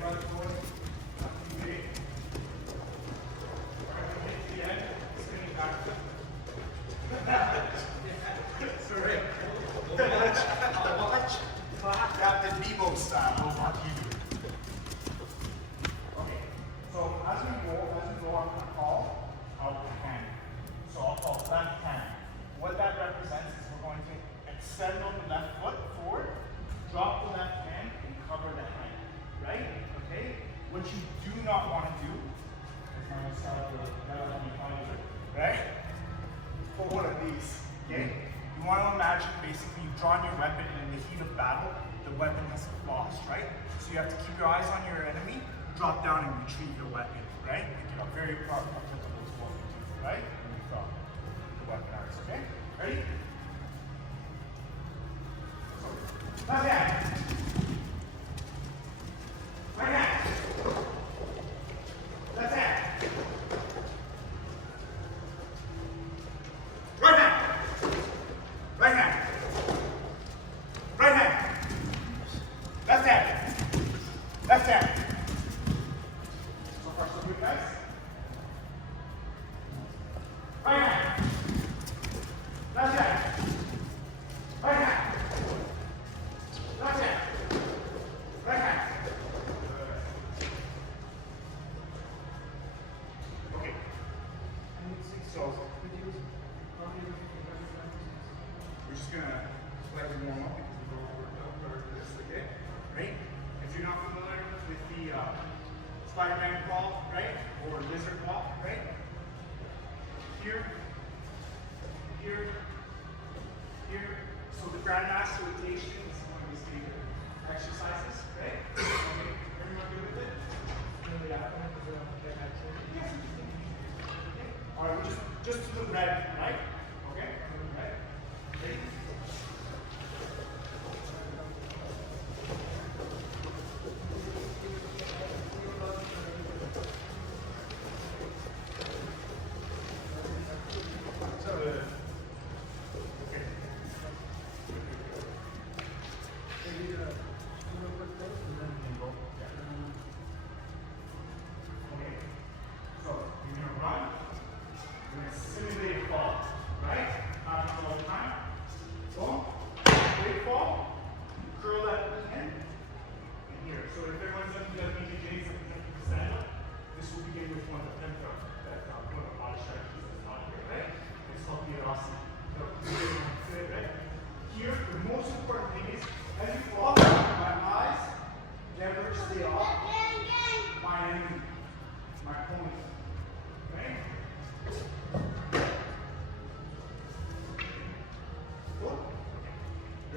front forward, activate. Right, hit the end, spinning backwards. Sorry. Watch. Captain Bebo style. I'll watch you. Okay. So as we go on the call, I'll hand. So I'll call left hand. What that represents is we're going to extend on the left foot forward, drop the left hand, and cover the hand. Right? Okay? What you do not want to do is I'm going to start with right? For one of these. Okay? You want to imagine basically you've drawn your weapon and in the heat of battle, the weapon has lost, right? So you have to keep your eyes on your enemy, drop down and retrieve your weapon, right? Pick it up. Very applicable to what we do, right? And we drop the weapon arms, okay? Ready? Left hand. Right hand. Left hand. Right hand. Right hand. Right hand. Left hand. Left hand. So far, so good, guys. Right hand. Left hand. Right hand. Left hand. Right hand. Okay. So, we're just gonna slightly warm up because we go over this, okay? Right? If you're not familiar with the Spider-Man crawl, right? Or lizard walk, right? Here, here, here. So the Grandmaster rotation is one of his favorite exercises, right? Okay, everyone good with it? Yeah. Yes. Okay. All right, we just to the red, right? Okay, red. Ready? Ready?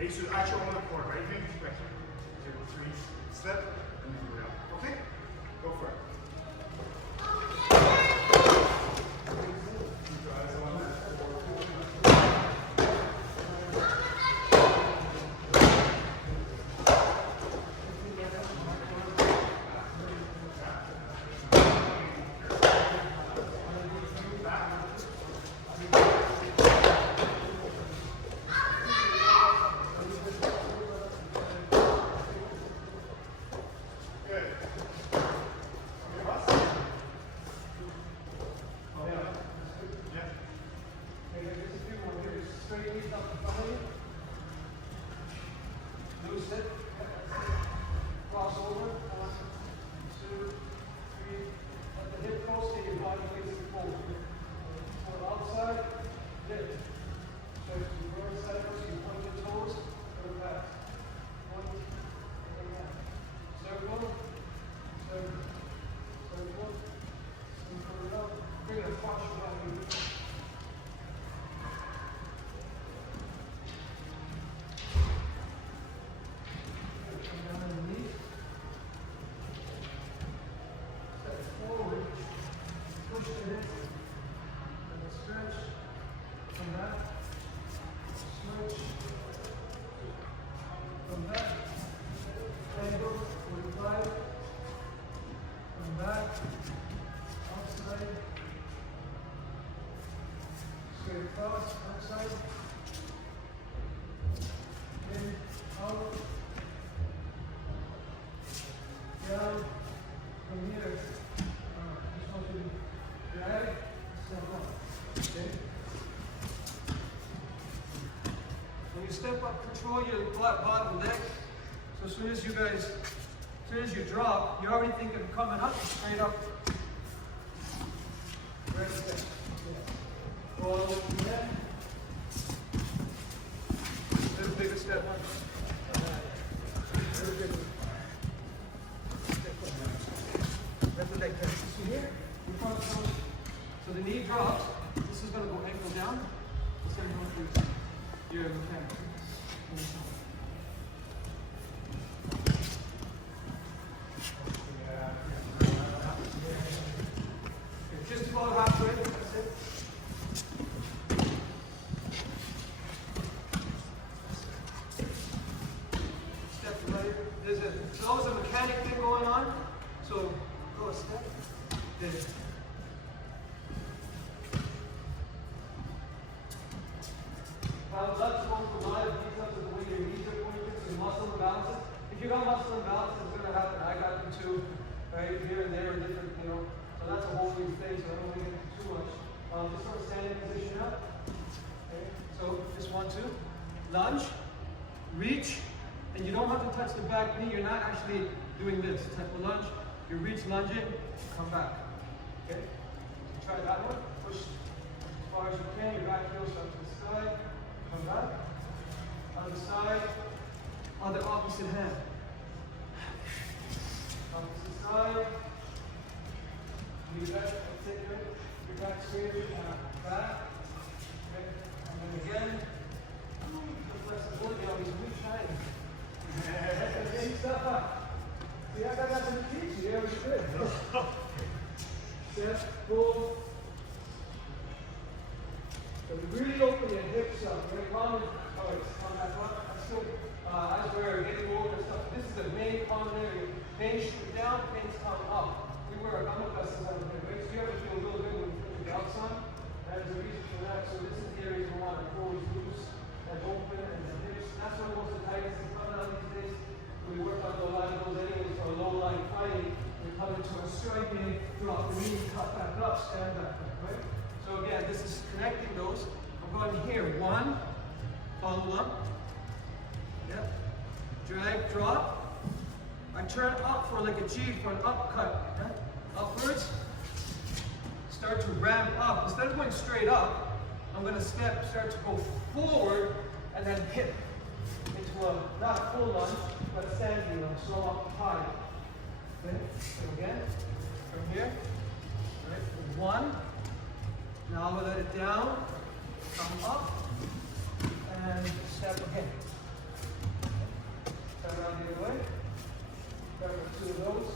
So at your own accord, right? Make it quick. 0, 3, step, and then we're out. Okay? Go for it. Cross, outside, in, out, down, control your bottom leg. So as soon as you drop, you're already thinking of coming up, straight up. Right there. Roll over the head. Little bigger step. Little bigger. That's what that can. See here? So the knee drops. This is going to go ankle down. It's going to go through your mechanic. Just about halfway. That's it. Step right. There's always a mechanic thing going on. So go a step. There. Now let's go into a lot of details of the way your knees are pointed, so muscle imbalances. If you got muscle imbalances, it's going to happen. I got them too, right? Here and there, different, you know. So that's a whole new thing, so I don't want to get into too much. Just sort of standing position up. Okay. So just 1, 2. Lunge, reach, and you don't have to touch the back knee. You're not actually doing this type of lunge. You reach, lunge in, come back. Okay? So try that one. Push as far as you can. Your back heels up to the side. Come back. Other side. On the opposite hand. Opposite side. Leave that. That's it. Good. Your back straight. Back. Okay. And then again. The flexibility on these weak shines. Big stuff up. See, I got nothing to teach you. That was good. Step, pull. So really open your hips up. Very common. Oh, it's on that one. That's good. As we're getting older and stuff, this is the main common area. Pain shoot down, pains come up. We wear our gummy vests on the right? So you have to feel a little bit when you put your belts on. That is the reason for that. So this is the area you want to always loose and open and the hips. That's why most of the tightness is coming out these days. We work on a lot of those anyways for a low line fighting. We come into a striking, drop the knee, cut back up, stand back up, right? So again, this is connecting those. I'm going here. 1, follow up. Yep. Drag, drop. I turn up for like a G for an upcut. Yeah? Upwards. Start to ramp up. Instead of going straight up, I'm going to start to go forward and then hit into a, not a full lunge, but a standing lunge, slow up high. Okay? So again, from here. Right? 1. Now we'll let it down, come up, and step again. Turn around the other way. Grab 2 of those.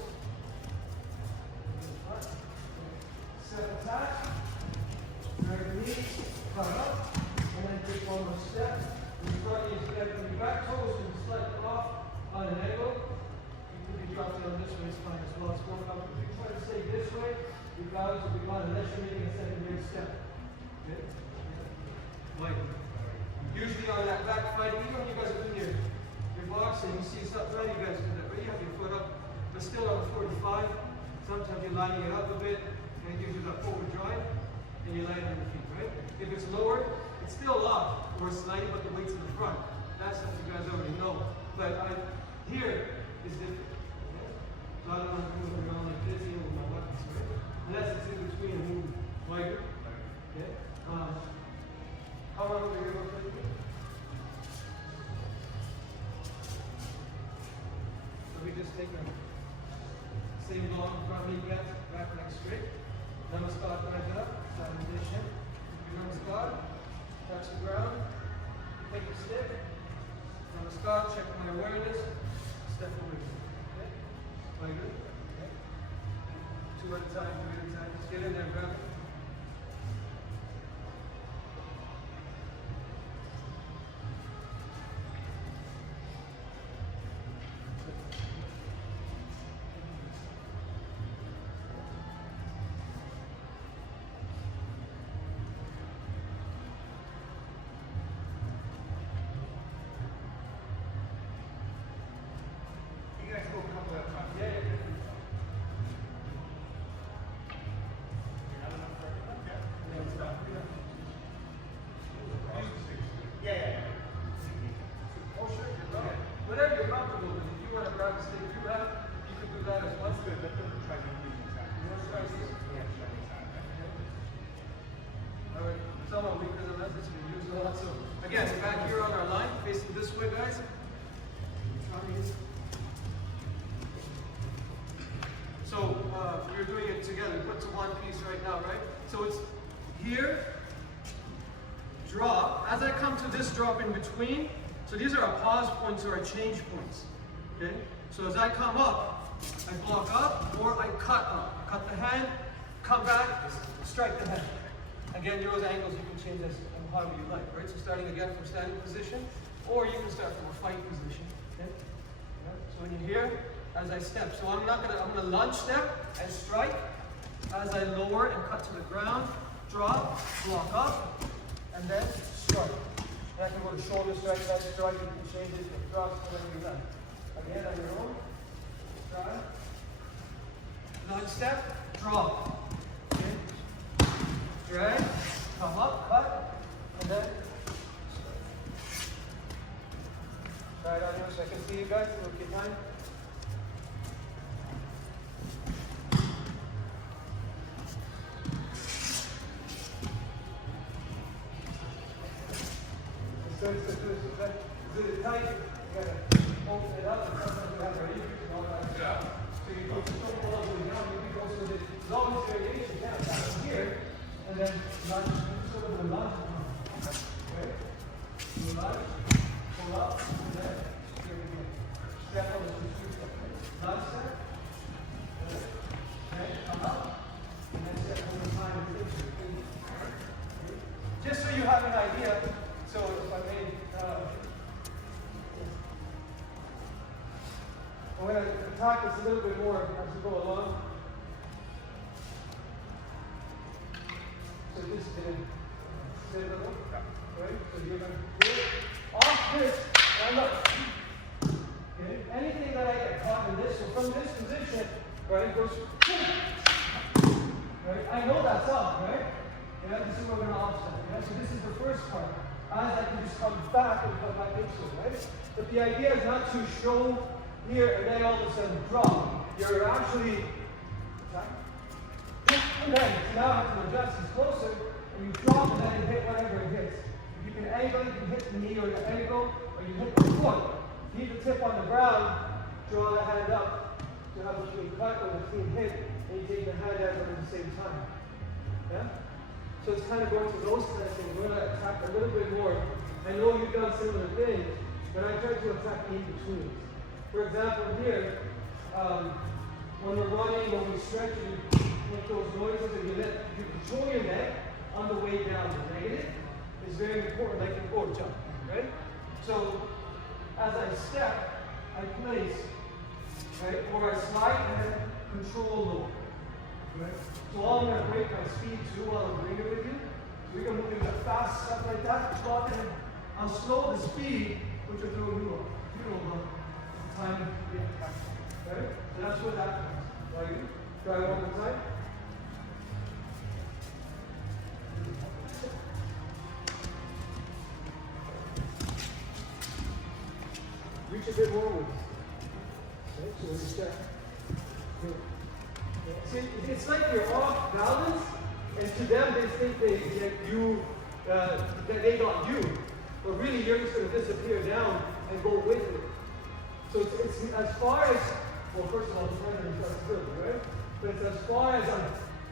Step attack. Drag the knee, come up, and then take 1 more step. When you start your step, when your back toes can slide off on an angle, you could be dropped down this way, it's fine as well. It's going up. If you try to stay this way, your balance will be gone unless you're making a secondary step. Okay? Like, usually on that back fight, even when you guys are doing your boxing, you see something, you guys do that, but you have your foot up, but still on the 45. Sometimes you're lining it up a bit, and it gives you that forward drive, and you land on your feet, right? If it's lower, it's still up, or slightly, but the weight's in the front. That's what you guys already know. But here is different. Okay? So I don't want to move around like this here with my weapons, right? Unless it's in between and move wider. Okay? How long are you going to do? So we just take a same long front knee bend, back leg straight. Namaskar, right up, side position. Namaskar, touch the ground, take a stick. Namaskar, check my awareness, step away. Okay? Very good. Okay? 2 at a time, 3 at a time. Just get in there, grab it. one piece right now, right? So it's here, drop. As I come to this drop in between, so these are our pause points or our change points. Okay? So as I come up, I block up or I cut up. Cut the hand, come back, strike the hand. Again, those angles you can change as however you like, right? So starting again from standing position, or you can start from a fight position. Okay? Yeah. So when you're here, as I step. So I'm gonna lunge step and strike. As I lower and cut to the ground, drop, block up, and then strike. And I can go to shoulder strike, side strike, you can change it, it drops, whatever you like. Again, on your own, try. Lunge step, drop. Okay. Drag, come up, cut, and then strike. Try it on yours so I can see you guys, look at mine. So it's tight, you gotta open it up, and sometimes you have ready and all that. Yeah. So you go all the way down, you can go so there's always variation down here, and then lunge, sort of a lunge. Okay? You lunge, pull up, and then here we go. Step on the two steps. Lunge step, okay, come up, and then step over time and fix it. Just so you have an idea. So if I made, I'm going to attack this a little bit more as we go along. So this is going to sit a little, right? So you're going to do it off this, and look. Okay? Anything that I get caught in this, so from this position, right, goes, right? I know that's up, right? Yeah, this is what we're going to offset. Yeah? So this is the first part. As I can just come back and come back into it, right? But the idea is not to show here and then all of a sudden drop. You're actually, and then now I have to adjust this closer, and you drop and then you hit whatever it hits. If you can angle, you can hit the knee or the ankle, or you hit the foot. Keep the tip on the ground, draw the hand up to have a clean cut or a clean hit, and you take the hand out at the same time. Yeah? So it's kind of going to those kind of things. We're going to attack a little bit more. I know you've done similar things, but I try to attack in between. For example, here, when we're running, when we stretch, you make those noises and you control your neck on the way down. The negative is very important, like an forward jump, right? So as I step, I place, right, or I slide and then control lower. Right? So I'm going to break my speed too while I'm doing it with you. So we can move into fast stuff like that. And I'll slow the speed, which will throw you off. You know the time to get back. Right? So that's where that comes. Right? Try it one more time. Reach a bit more with it. Okay, so when you step. See, it's like you're off balance, and to them they think that they got you, but really you're just going to disappear down and go with it. So it's as far as, well, first of all, the president is flexibility, right? But it's as far as I'm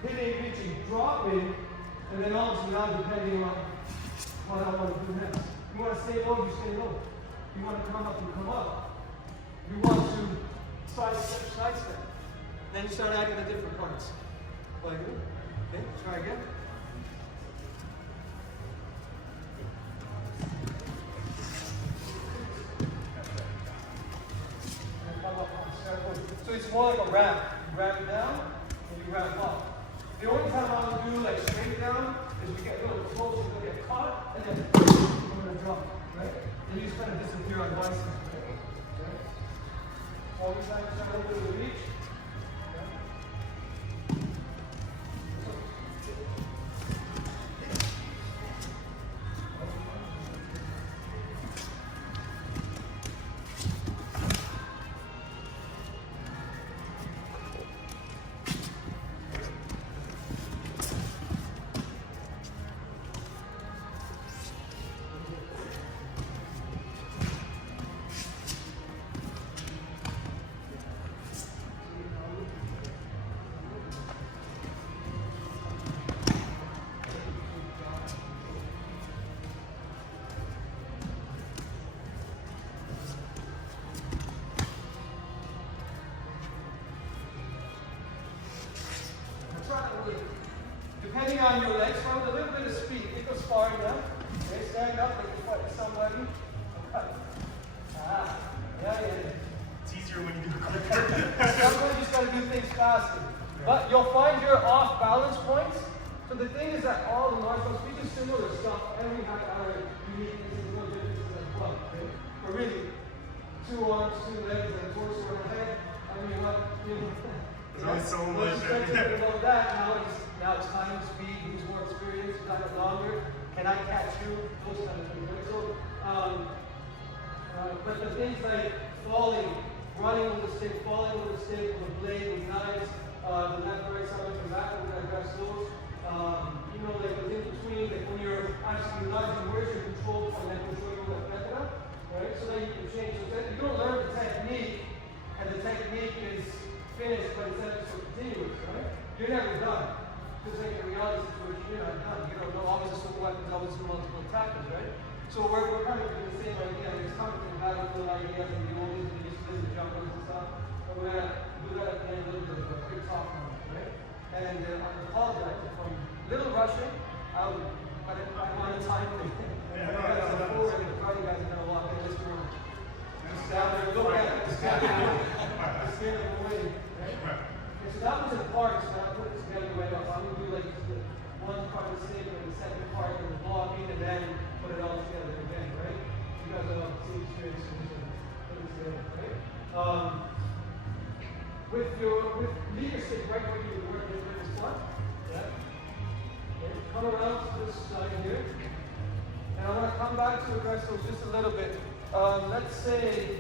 hitting, reaching, dropping, and then also now depending on what I want to do next. You want to stay low, you stay low. You want to come up, you come up. You want to side step. Then you start adding the different parts. Like, okay, try again. And come up on the circle. So it's more like a ramp. You ramp it down and you ramp up. The only time I would do like straight down is we get a little close, we'll get caught, and then we're going to drop, right? And you just kind of disappear on one side. Okay? All these times, try a little bit of the reach. on your legs, with a little bit of speed. Think of sparring now. Okay, stand up like you're fighting somebody. Okay. Yeah. It's easier when you do it quicker. Sometimes you just got to do things faster. But you'll find your off balance points. So the thing is that all the martial arts, we do similar stuff, and we have our uniqueness and no differences as well. Okay? But really, 2 arms, 2 legs, and a torso and a head. I mean, what, you know. There's only so much. About that, now it's time, speed, who's more experienced, who's got it longer, can I catch you, those kind of things. Right? So, but the things like falling, running with a stick, falling with a stick, with a blade, with knives, the left, right, side, and back, we're going to address those. You know, like what's in between, like when you're actually lunging, where's your control point, like we'll show you Yudh Gatka, right? So that you can change. So that you don't learn the technique, and the technique is finished, but it's not so continuous, right? You're never done. Just like in reality situation, you're not done. You don't know always the sword weapons, always the multiple attackers, right? So we're kind of doing the same idea. There's coming back with ideas and the oldies and the useless and jumpers and stuff. But we're going to do that at the end, a little bit of a quick talk moment, right? And I apologize if I'm a little rushing. But I want to time it. Before the party guys are going to walk in this room. Stand there, look at it. Stand in the way. Right? Okay, so that was in parts. So I put this together right up. I'm going to do like one part of the stick and the second part of the blocking and then put it all together again, right? You guys will have the same experience with together, right? With leader stick right where you work with this one. Yeah. Okay. Come around to this side here. And I want to come back to address those just a little bit. Let's say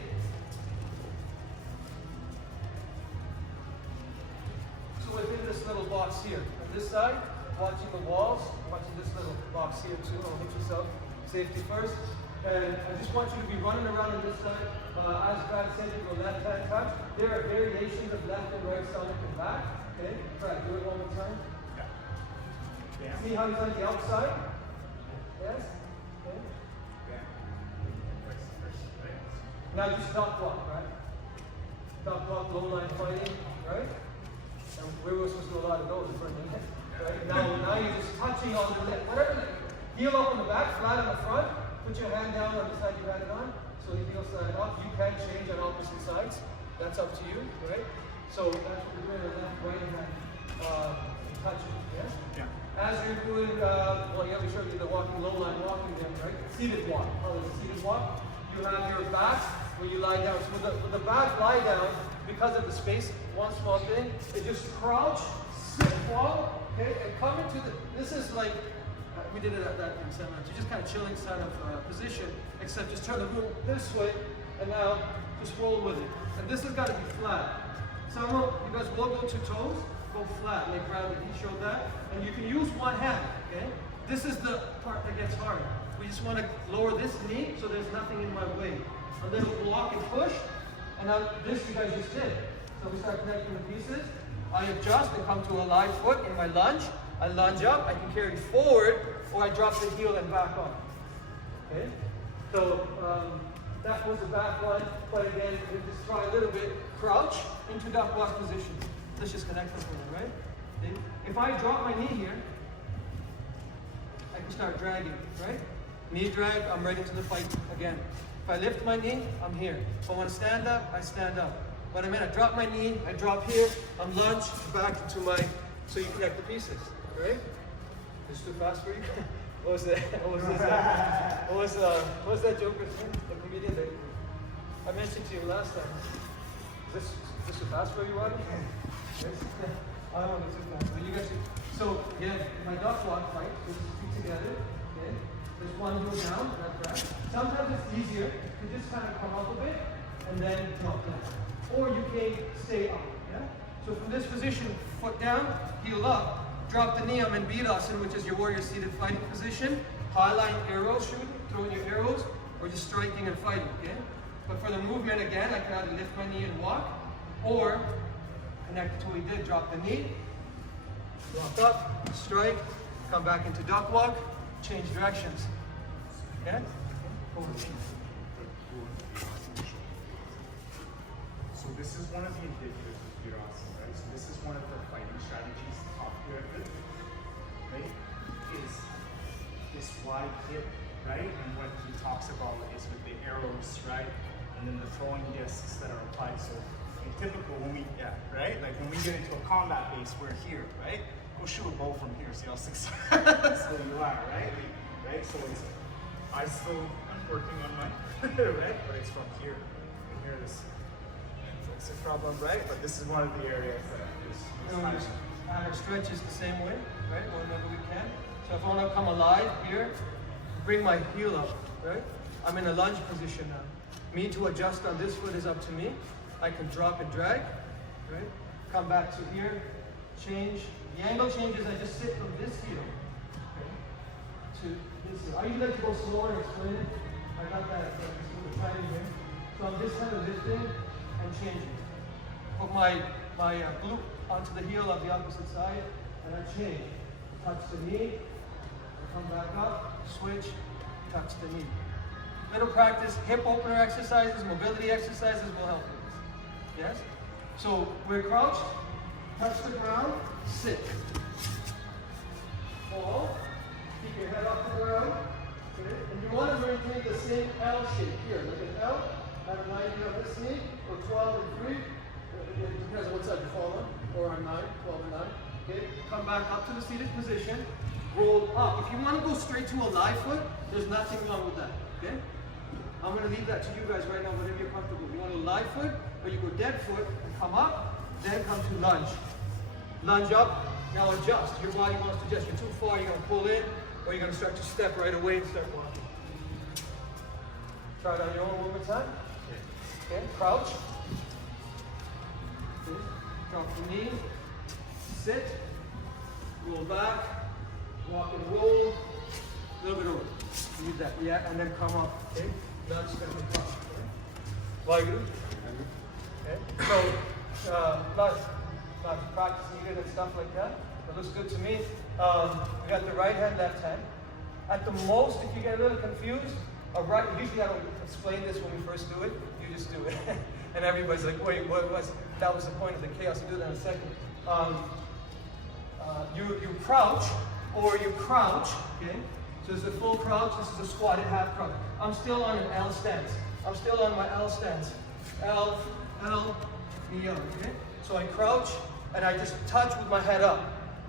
within this little box here. On this side, watching the walls, watching this little box here too. I'll hit yourself. Safety first. And I just want you to be running around on this side. As Brad said, you go left hand touch. There are variations of left and right, stomach and back. Okay? Brad, do it one more time. Yeah. See how he's on the outside? Yes? Okay. Now just duck walk, right? Duck walk, low line fighting, right? And we were supposed to do a lot of those, right? Now you're just touching on the leg. Whatever, heel up on the back, flat on the front. Put your hand down on the side you had it on, so the heel side up. You can change on opposite sides. That's up to you, right? So that's what we're doing, left, right hand, touching, yeah? As you're doing, we showed you the walking, low line walking there, right? Seated walk. Oh, there's a seated walk. You have your back where you lie down. So with the back lie down, because of the space, one small thing, it just crouch, sit, fall, okay, and come into this is like, we did it at that in seminar, you're just kind of chilling side of position, except just turn the room this way, and now just roll with it. And this has got to be flat. Some of you guys will go to toes, go flat, like Bradley, he showed that. And you can use one hand, okay? This is the part that gets hard. We just want to lower this knee so there's nothing in my way. A little block and push, and now this you guys just did. So we start connecting the pieces. I adjust and come to a live foot in my lunge. I lunge up, I can carry forward, or I drop the heel and back on. Okay? So that was the back one, but again, we just try a little bit. Crouch into duck walk position. Let's just connect them for right? If I drop my knee here, I can start dragging, right? Knee drag, I'm ready to the fight again. If I lift my knee, I'm here. If I want to stand up, I stand up. But I mean, I drop my knee, I drop here, I'm lunge back into my, so you connect the pieces, right? Is this too fast for you? What was that? What was that joke? The comedian that I mentioned to you last time. Is this too fast for you, Rodney? I don't want to too fast. But you guys should. So again, my duck walk, right? This is feet together. Okay. There's one heel down, like that. Sometimes it's easier to just kind of come up a bit and then drop down. Or you can stay up. Yeah? So from this position, foot down, heel up. Drop the knee, I'm in Virasana, which is your warrior seated fighting position. Highline arrows, shooting, throwing your arrows, or just striking and fighting, okay? But for the movement again, I can either lift my knee and walk, or connect to what we did, drop the knee, walk up, strike, come back into duck walk, change directions. Okay? So this is one of the indicators of Virasana, right? So this is one of the fighting strategies taught here. right, is this wide hip, right? And what he talks about is with the arrows, right? And then the throwing discs that are applied. So in typical, when we, right? Like when we get into a combat base, we're here, right? Go shoot a bow from here, see how successful you are, right? Right? So it's, I'm working on mine, right? But it's from here. And here it is. It's a problem, right? But this is one of the areas that is and our stretch is the same way, right? Whenever we can. So if I want to come alive here, bring my heel up, right? I'm in a lunge position now. Me to adjust on this foot is up to me. I can drop and drag, right? Come back to here, change. The angle changes, I just sit from this heel, okay, to this heel. I usually like to go slower and explain it. I got that timing here. So I'm just kind of lifting and changing. Put my glute onto the heel of the opposite side, and I change. Touch the knee, I come back up, switch, touch the knee. Little practice, hip opener exercises, mobility exercises will help with this. Yes? So we're crouched, touch the ground, sit. Fall, keep your head off the ground. Okay? And you want to maintain the same L shape here. Like an L, have a 90 on this knee, or 12 and 3. It depends on what side you fall on, or on 9, 12 and 9. Okay? Come back up to the seated position, roll up. If you want to go straight to a live foot, there's nothing wrong with that. Okay? I'm going to leave that to you guys right now, whatever you're comfortable. You want to live foot, or you go dead foot and come up, then come to lunge. Lunge up, now adjust. Your body wants to adjust. You're too far, you're going to pull in, or you're going to start to step right away and start walking. Try it on your own one more time. Okay, crouch. Okay. Drop the knee, sit, roll back, walk and roll, a little bit over. Use that, yeah, and then come up. Okay, lunge, step and come. Waheguru. Okay, so lunge practice needed and stuff like that. It looks good to me. We got the right hand, left hand. At the most, if you get a little confused, usually I don't explain this when we first do it, you just do it. And everybody's like, wait, that was the point of the chaos. I'll do that in a second. You crouch, or you crouch, okay? So this is a full crouch, this is a squatted half crouch. I'm still on an L stance. I'm still on my L stance. L, knee up, okay? So I crouch, and I just touch with my head up.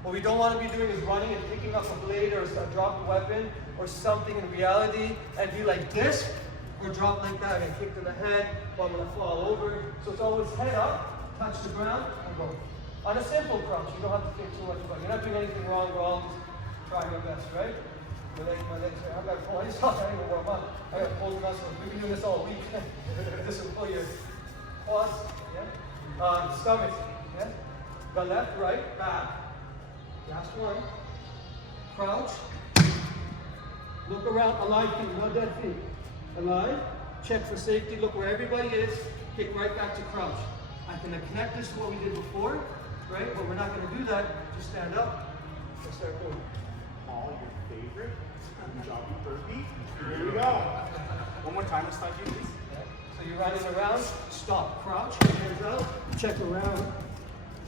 What we don't want to be doing is running and picking up a blade or a dropped weapon or something in reality and be like this, or drop like that and kicked in the head, or I'm going to fall over. So it's always head up, touch the ground, and go. On a simple crouch, you don't have to think too much about it. You're not doing anything wrong, we're all just trying our best, right? My legs here, I've got to pull, I just thought I didn't even warm up. I got to pull the muscles. We've been doing this all week. This will pull your quads, yeah? Stomach, yeah? The left, right, back. Last one. Crouch. Look around, alive feet, not dead feet. Alive. Check for safety, look where everybody is. Kick right back to crouch. I can connect this to what we did before, right? But we're not going to do that. Just stand up and start going. All your favorite Punjabi burpee. Here we go. One more time, let's please. So you're running around, stop, crouch, hands out, check around.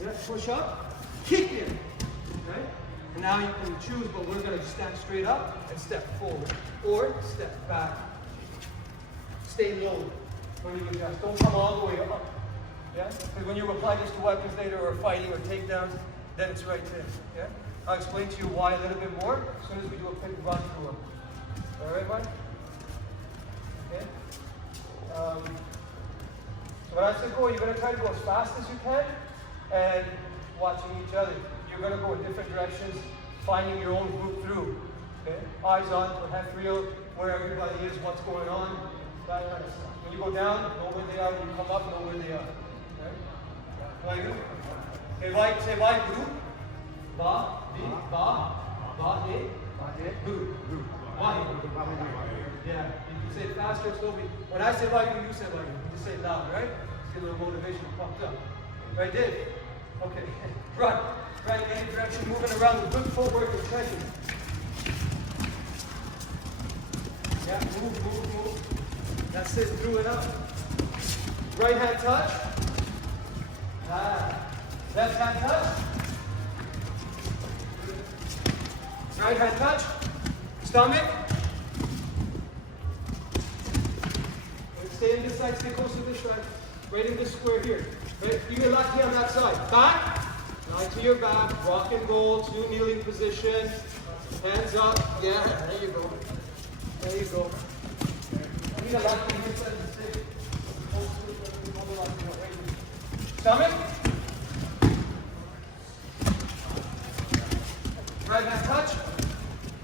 Yeah, push up, kick in. Right? And now you can choose, but we're going to stand straight up and step forward. Or step back. Stay low when you adjust. Don't come all the way up. Yeah? Because when you apply this to weapons later or fighting or takedowns, then it's right there. Yeah? I'll explain to you why a little bit more as soon as we do a quick run through them. Alright, bud? Okay? So when I say go, you're going to try to go as fast as you can and watching each other. You're going to go in different directions, finding your own group through. Okay? Eyes on, head real, where everybody is, what's going on, that kind of stuff. When you go down, know where they are. When you come up, know where they are. Okay? Say Vaheguru. Ba, di, ba, de, guru. Vaheguru. Yeah, you can say it faster, slowly. When I say Vaheguru, you say Vaheguru. You just say it loud, right? Get a little motivation pumped up. Right, Dave? Okay. Run. Right, any direction, moving around with good footwork and treasure. Yeah, move. That's it, through it up. Right hand touch. Left hand touch. Right hand touch. Stomach. Stay in this side, stay close to this side. Right in this square here. Right? You get lucky on that side. Back. Lie to your back. Rock and roll to kneeling position. Hands up. Yeah, there you go. There you go. I need a lucky on this side of the stick. Stomach. Right hand touch.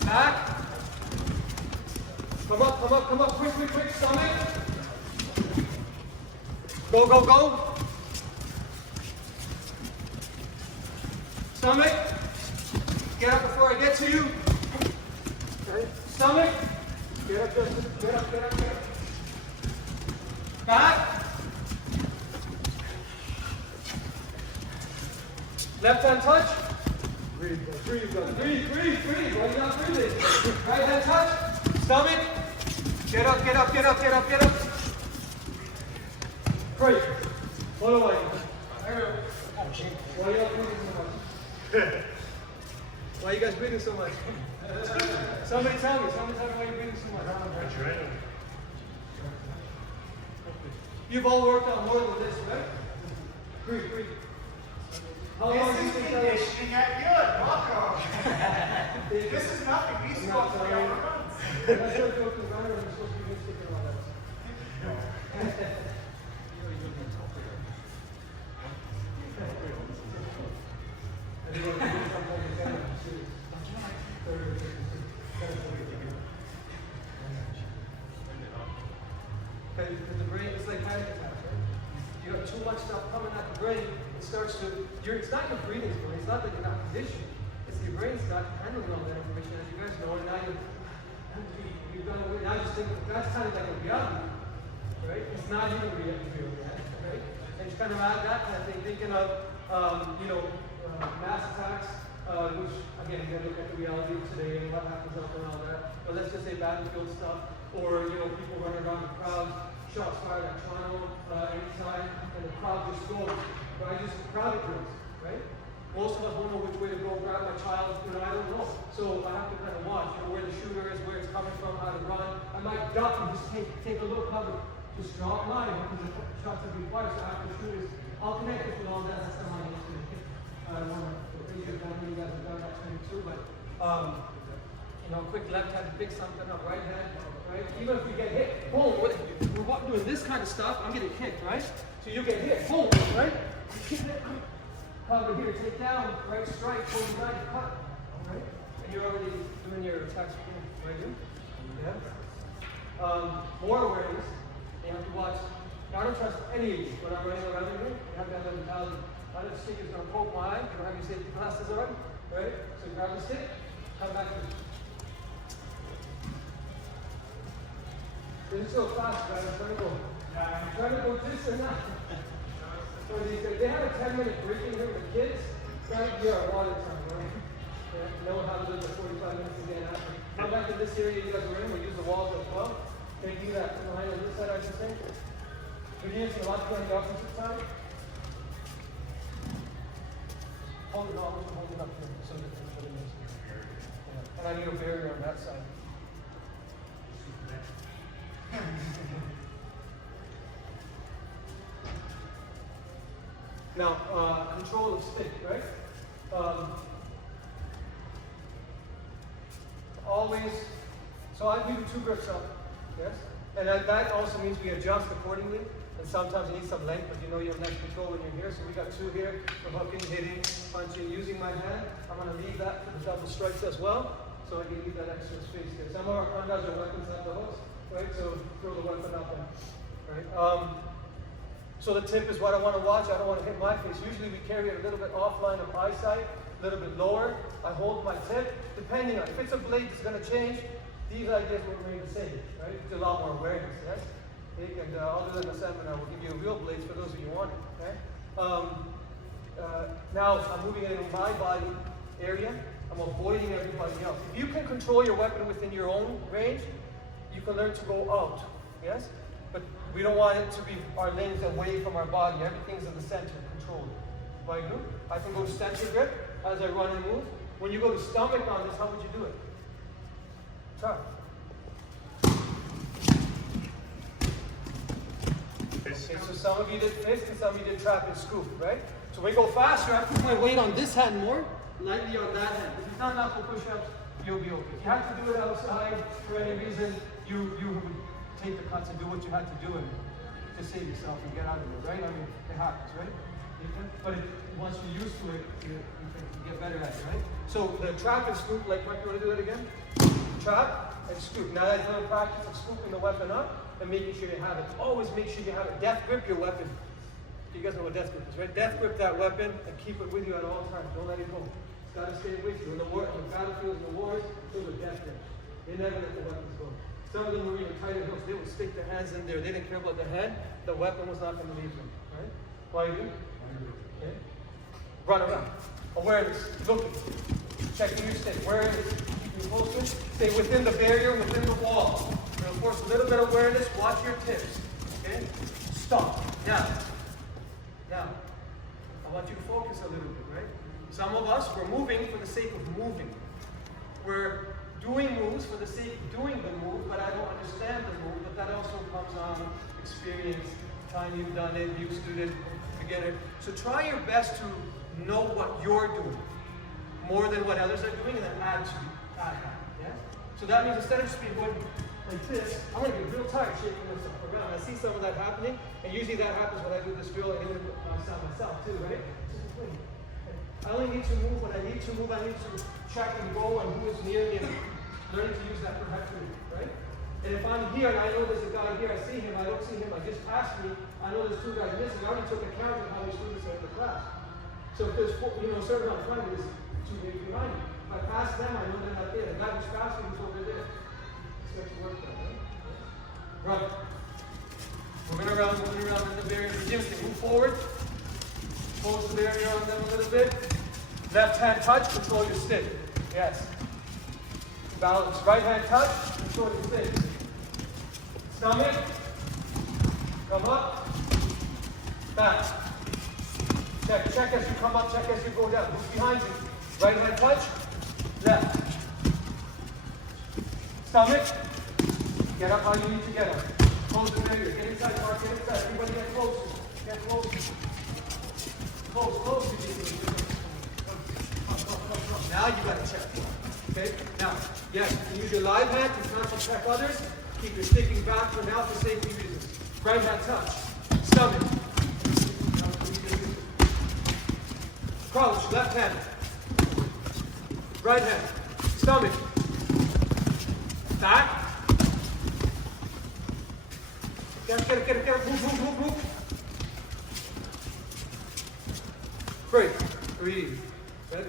Back. Come up, come up, come up. Quick, quick, quick. Stomach. Go, go, go. Stomach. Get up before I get to you. Okay. Stomach. Get up, Justin. Get up, get up, get up. Back. Left hand touch. Breathe, breathe, breathe, breathe, breathe. Why are you not breathing? Right hand touch. Stomach. Get up, get up, get up, get up, get up. Great. Follow away. Why are you breathing so much? Why are you guys breathing so much? Somebody tell me why you're breathing so much. You've all worked on more than this, right? Breathe, breathe. How long do you think that is? Conditioning at Yudh. Welcome. This is nothing. We still 3 hour runs. I'm not sure if you're running or you're supposed to be sticking on that. Okay, because the brain is like panic attacks, right? You have too much stuff coming at the brain, it starts to, it's not your breathing brain, it's not that you're not conditioned, it's your brain's not handling all that information, as you guys know, and now you've gone away, now you just think that's kind of like a reality, right? It's not even real yet, right? And you kind of add that kind of thing, thinking of, mass attacks, which, again, you gotta look at the reality of today and what happens out there and all that, but let's just say battlefield stuff, or, people running around the crowd, shots fired at Toronto anytime, and the crowd just goes, right? Just crowd drills, right? Most of us don't know which way to go grab my child, I don't know. So I have to kind of watch, where the shooter is, where it's coming from, how to run. I might duck and just take a little cover, just draw a line, because the shots are being fired, so after the shooters, I'll connect it with all that, that's not my next thing. I don't know if you guys have done that training too, but, quick left hand, pick something up, right hand, right? Even if you get hit, boom, we're doing this kind of stuff, I'm getting hit, right? So you get hit, boom, right? Cover here, take down, right, strike, pull the knife, cut, right? And you're already doing your attacks, right here. Yeah. More awareness, you have to watch. Now, I don't trust any of you when I'm running around here. You have to have that mentality. I don't think it's going to poke my eye. You don't have your safety glasses on, right? So grab the stick, come back to it. This is so fast, guys. I'm trying to go. I'm trying to go this and that. So they have a 10-minute break in here with the kids. Trying to get our water time, right? Yeah, know how to live the 45 minutes again after. Come back to this area you guys are in. We'll use the walls as well. Can you do that behind on this side, I should say? We're using a lot on the opposite side. Hold it on, hold it up here so that it's what it is. Yeah. And I need a barrier on that side. Now, control of stick, right? Always, so I do 2 grips up, yes? And that also means we adjust accordingly. And sometimes you need some length, but you have nice control when you're here. So we got 2 here for hooking, hitting, punching, using my hand. I'm going to leave that for the double strikes as well. So I can leave that extra space there. Some of our pandas are weapons at the hooks, right? So throw the weapon up there, right? So the tip is what I want to watch. I don't want to hit my face. Usually we carry it a little bit offline of eyesight, a little bit lower. I hold my tip, depending on, if it's a blade that's going to change, these ideas will remain the same, right? It's a lot more awareness, yes? And other than the seminar, we'll give you real blades for those of you who want it, okay? Now, I'm moving it into my body area. I'm avoiding everybody else. If you can control your weapon within your own range, you can learn to go out, yes? But we don't want it to be our limbs away from our body. Everything's in the center, controlled. What I do, I can go to center grip as I run and move. When you go to stomach on this, how would you do it? Tough. Okay, so some of you did fist and some of you did trap and scoop, right? So when we go faster, I put my weight on this hand more, lightly on that hand. If you've done knuckle push-ups, you'll be okay. If you have to do it outside for any reason, you would take the cuts and do what you had to do and to save yourself and get out of there, right? I mean, it happens, right? But once you're used to it, you can get better at it, right? So the trap and scoop, like what, you want to do that again? Trap and scoop. Now that's a little practice of scooping the weapon up and making sure you have it. Always make sure you have it. Death grip your weapon. You guys know what death grip is, right? Death grip that weapon and keep it with you at all times. Don't let it go. It's got to stay with you. In the battlefield, in the wars, those are death grips. They never let the weapons go. Some of them were even tighter hooks. They would stick their hands in there. They didn't care about the head. The weapon was not going to leave them, right? Why do? Okay. Run around. Awareness. Looking. Checking your stick. Where is it? Keep your focus. Stay within the barrier, within the wall. Of course, a little bit of awareness. Watch your tips. Okay? Stop. Now. Now. I want you to focus a little bit, right? Some of us, we're moving for the sake of moving. We're doing moves for the sake of doing the move, but I don't understand the move. But that also comes on experience, time you've done it, used to it, forget it. So try your best to know what you're doing more than what others are doing, and then add that. Yeah? So that means instead of just being going like this, I'm going to get real tired shaking myself around. I see some of that happening, and usually that happens when I do this drill. I do it myself too, right? I only need to move when I need to move. I need to check and go and who is near me and learning to use that perfectly, right? And if I'm here and I know there's a guy here, I see him, I don't see him, I just passed me, I know there's two guys missing. I already took account of how many students are in the class. So if there's four, a certain amount of time, there's two maybe behind me. If I pass them, I know they're not there. The guy who's faster is over there. Expect to work that, right? Run. Moving around in the barrier. The gym can move forward. Close the barrier on them a little bit. Left hand touch, control your stick. Yes. Balance. Right hand touch, control your stick. Stomach. Come up. Back. Check as you come up, check as you go down. Who's behind you? Right hand touch. Left. Stomach. Get up how you need to get up. Close the barrier. Get inside, Mark. Get inside. Everybody get close. Get close. Close. Now you got to check. Okay? Now, yes, you can use your live hand to not to check others. Keep your sticking back for now for safety reasons. Right hand touch. Stomach. Crouch, left hand. Right hand. Stomach. Back. Get it. Move. Great. Breathe. Very.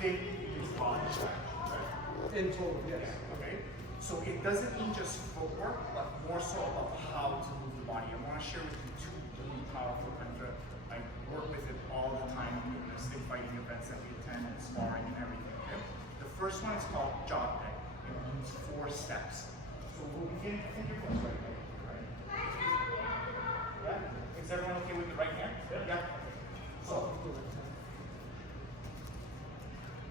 Big is body traction, right? In total, yes. Okay. So it doesn't mean just footwork, but more so about how to move the body. I want to share with you two really powerful things that I work with it all the time in the stick fighting events that we attend and sparring and everything. Okay? The first one is called jog peg. It means 4 steps. So we'll begin. I think your foot's right here, right? Yeah. Is everyone okay with the right hand? Yeah. So.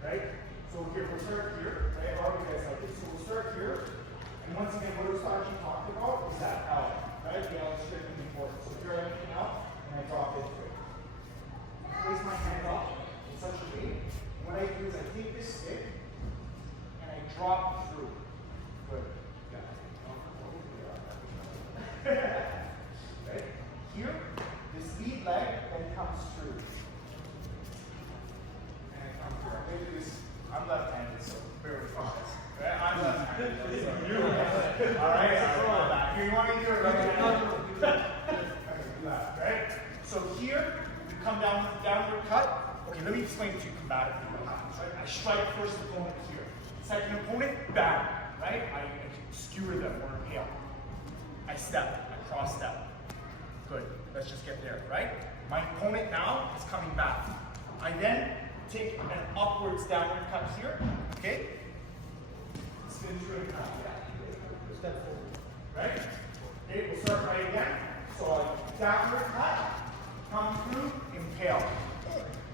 Right? So here, we'll start here, right? How do you guys like it? So we'll start here, and once again, what I was actually talking about is that L, right? The L is straight important. So here I come out, and I drop into it. Place my hand up in such a way, what I do is I take this stick, and I drop through. Good. Yeah. Right? Here, this lead leg then comes through. I'm left-handed, so bear with me. Right? I'm left-handed. So Alright, here you want me to do it right? Okay, left, right? So here, we come down with the downward cut. Okay, let me explain to you combatively what happens, right? I strike first opponent here. Second opponent, bang, right? I skewer them or impale. I step, I cross step. Good, let's just get there, right? My opponent now is coming back. I then take an upwards downward cut here, okay? Spin through and cut, yeah. Step forward, right? Okay, we'll start right again. So a downward cut, come through, impale.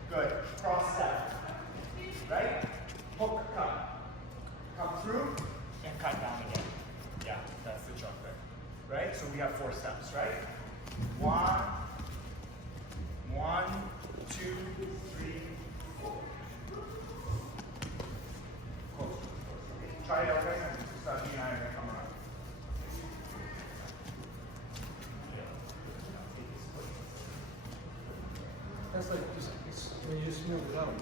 Good, cross step, right? come through, and cut down again. Yeah, that's the jump there. Right? So we have 4 steps, right? 1, 2, 3, 4. Close. Try it out guys, and start being iron and come around. That's like just when you just smooth it out.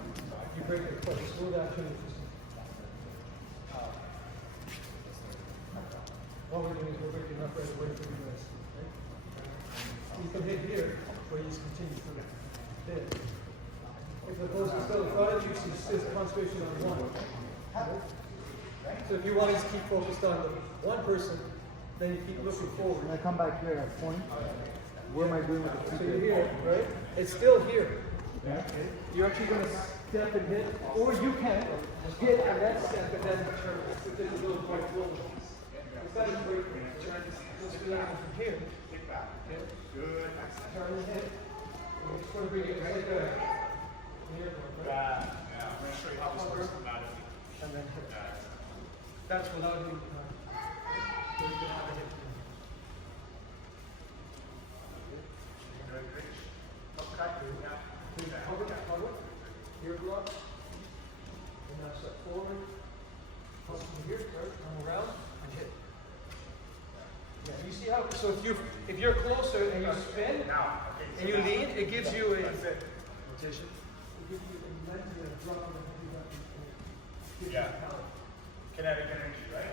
You break it quick, smooth action. What we're doing is we're breaking up right away for you guys. Right? You can hit here, or you just continue through it. There. If the post is still in front of you, so just concentration on one. Right? So if you want to just keep focused on the one person, then you keep looking forward. When I come back here at point, what am I doing with the So you're here, right? It's still here. Yeah. Okay? You're actually going to step and hit, or you can hit and then step and then turn. If there's a little point forward. Instead of breaking, just do that from here. Kick back. Okay? Good. Turn and hit. We're just going to bring it right there. Here, right? Yeah. I'm going to show you how this works automatically. And then hit. That's without any time. So you can have a hit. Good, great. Okay. Yeah. Cover. Here, go up. And now step forward. Come from here, right? Come around and hit. Yeah, you see how? So if you're closer and you spin Now, okay. and you lean, it gives you a That's it. rotation. It gives you a length and a drop and do that. Gives you Yeah. power. Kinetic energy, right?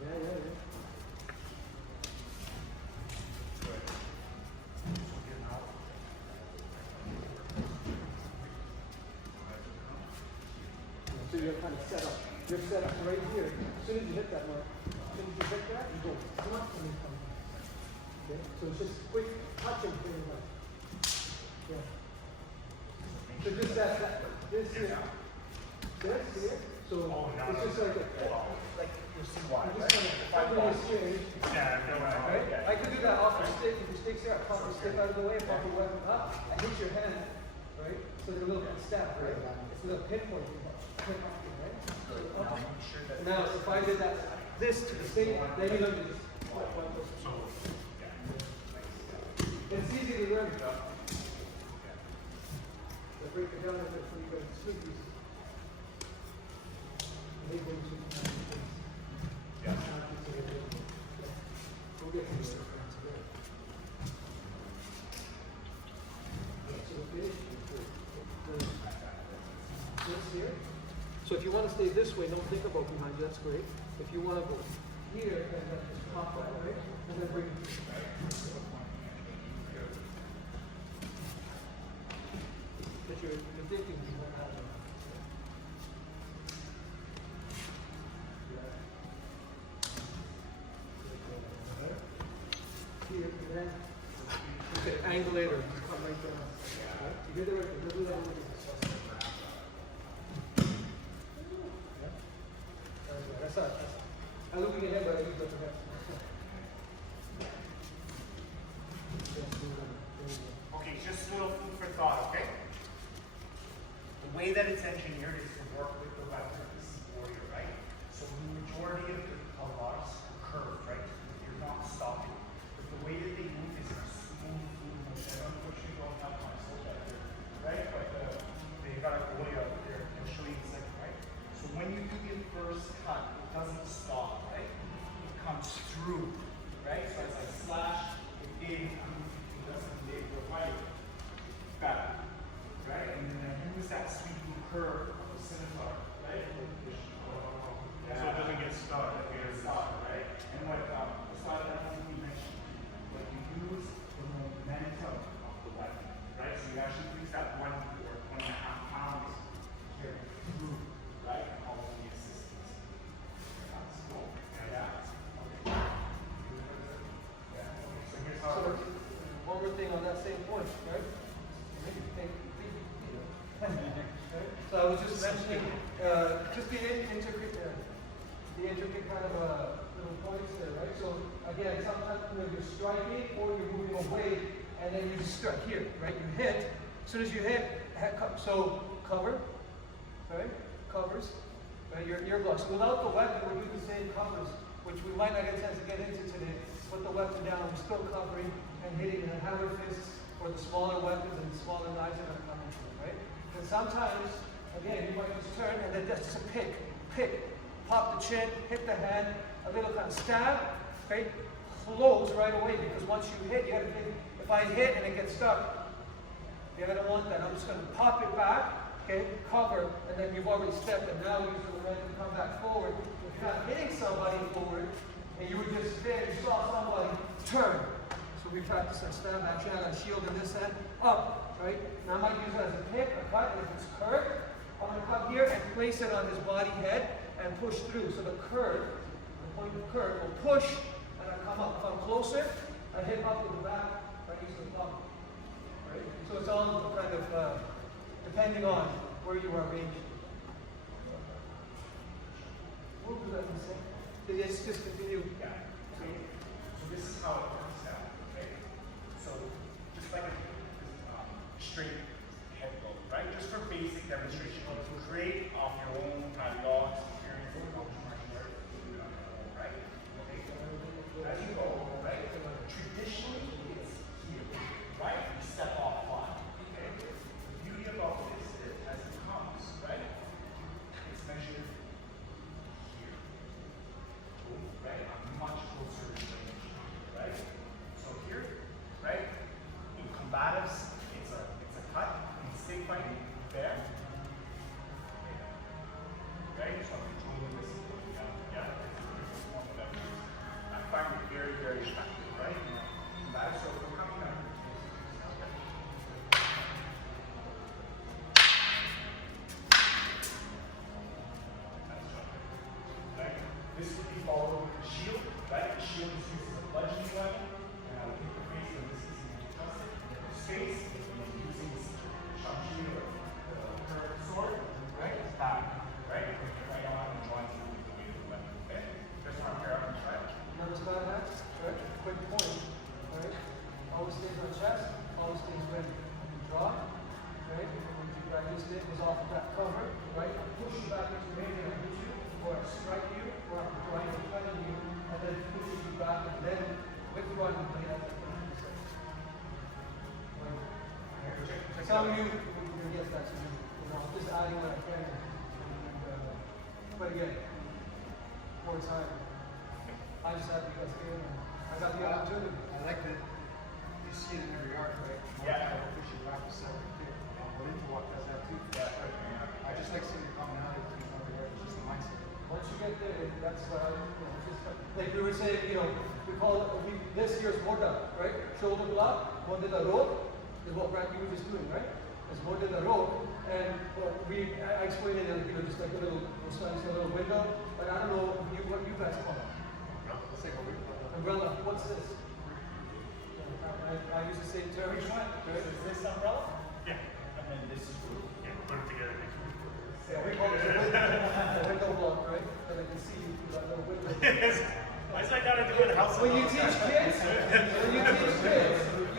Yeah. Good. So you're kind of set up. You're set up right here. As soon as you hit that mark, as soon as you hit that, you go up and then come back. Okay? So it's just quick touching pretty much. Yeah. So just this here. This here. So it's just like You see why, you right? just kind of cover this here. Yeah, I know, Right? yeah. I could do that off the stick. If your stick's here, I pop the stick out of the way, pop the weapon up, I hit your hand, right? So it's a little step, right? It's a little pinpoint. Right? Now, if I did that, this to the same, then you look at this. It's easy to learn. I break it down a bit so you can sleep these. Yeah. We'll get to this. This here. So if you want to stay this way, don't think about behind you, that's great. If you want to go here, then just pop that way, and then bring it. But you're thinking behind that way. Here, and then okay, angle it or come right down. You get it right there. Do that over here. That's not. I'm looking ahead, but I use upper head. Okay, just a little food for thought, okay? The way that it's engineered is to work with the weapon of the Sea Warrior, right? So the majority of the bars are curved, right? You're not stopping. But the way that they move is in a smooth motion. Unfortunately, don't have my soldier here, right? But they got a goalie out there. I'll show you in a second, right? So when you do the first cut, it doesn't stop, right? It comes through, right? So as I slash, it did, it doesn't did go right. Back, right? And then I use that sweeping curve of the scimitar, right? So it doesn't get stuck. It gets stuck, right? And what the slide that we mentioned, like you use the momentum of the weapon, right? So you actually use that 1 or 1.5 pounds here through, right? And all of the assistance. That's cool. Yeah. Yeah. So here's how it So, works. one more thing on that same point, right? So I was just mentioning, just the intricate kind of little points there, right? So again, sometimes when you're striking or you're moving away, and then you just strike here, right? You hit, As soon as you hit, so cover, right? Covers, right? Your earblocks. So without the weapon, we're doing the same covers, which we might not get a chance to get into today. Put the weapon down, we're still covering and hitting the hammer fists or the smaller weapons and the smaller knives that are coming through, right? And sometimes, again, you might just turn and then just a pick, pop the chin, hit the hand, a little kind of stab, okay? Close right away, because once you hit, you gotta think, if I hit and it gets stuck, you're gonna want that. I'm just gonna pop it back, okay? Cover, and then you've already stepped, and now use the momentum to come back forward. If you're not hitting somebody forward, and you were just there, you saw somebody turn. So we practice our stab action. I got a shield in this hand, up, right? Now I might use it as a pick, a cut, and if it's curved, I'm gonna come here and place it on his body head and push through. So the curve, the point of curve will push, and I come up. If I'm closer, I hit up with the back, I use the thumb. Right? So it's all kind of depending on where you are ranged. We'll do that in a second. Just continue. Yeah. So this is how it works now. Okay. So just like a straight head load, right? Just for basic demonstration, to create off your own kind of raw experience of martial arts, right? Okay. As you go, right? Traditionally, it's here, right? You step off line. Okay. The beauty about this is as it comes, right? It's measured here. Right? I'm much closer to the range, right? So here, right? In combatives, it's a cut. In stick fighting, there. Right? So I'm controlling this. Yeah. I find it very, very effective, right? Combatives, so we're coming up. Right? This would be followed with the shield, right? The shield is used as a bludgeoning weapon. And I would take the face of this is adjusted. Space is using this sharpshooter or the curved sword, right? Back, right? Right on and join through with the weight of the weapon. Okay? Just want to pair up and try. Remember side hat, right? Quick point, right? Always stays on chest, always stays ready. You draw, right? When I used it was off of that cover, right? I push you back into the range and I hit you, or I strike you, or I'm trying to cut you, and then push you back, and then with run and play that. Some of you will get that, so I'm just adding what I can. But again, more time. I just have you guys here. I got the opportunity. I like that you see it in every art, right? Yeah. I push it back to seven kick. Willing to walk does that too. I just like seeing the commonality between everywhere. It's just a mindset. Once you get there, that's just like we were saying, we call it, this year's moda, right? Shoulder block, moda the rope, is what Randy was just doing, right? It's moda the rope, and I explained it in, just like a little window, but I don't know what you guys call it. Let's take a look. Umbrella, what's this? I use the same term. Which one? Right? Is this umbrella? Yeah, And then this is roof. yeah, put it together. Yeah, we call it a window block, right? And I can see that little window. Why is that got to do with house? When you teach kids, you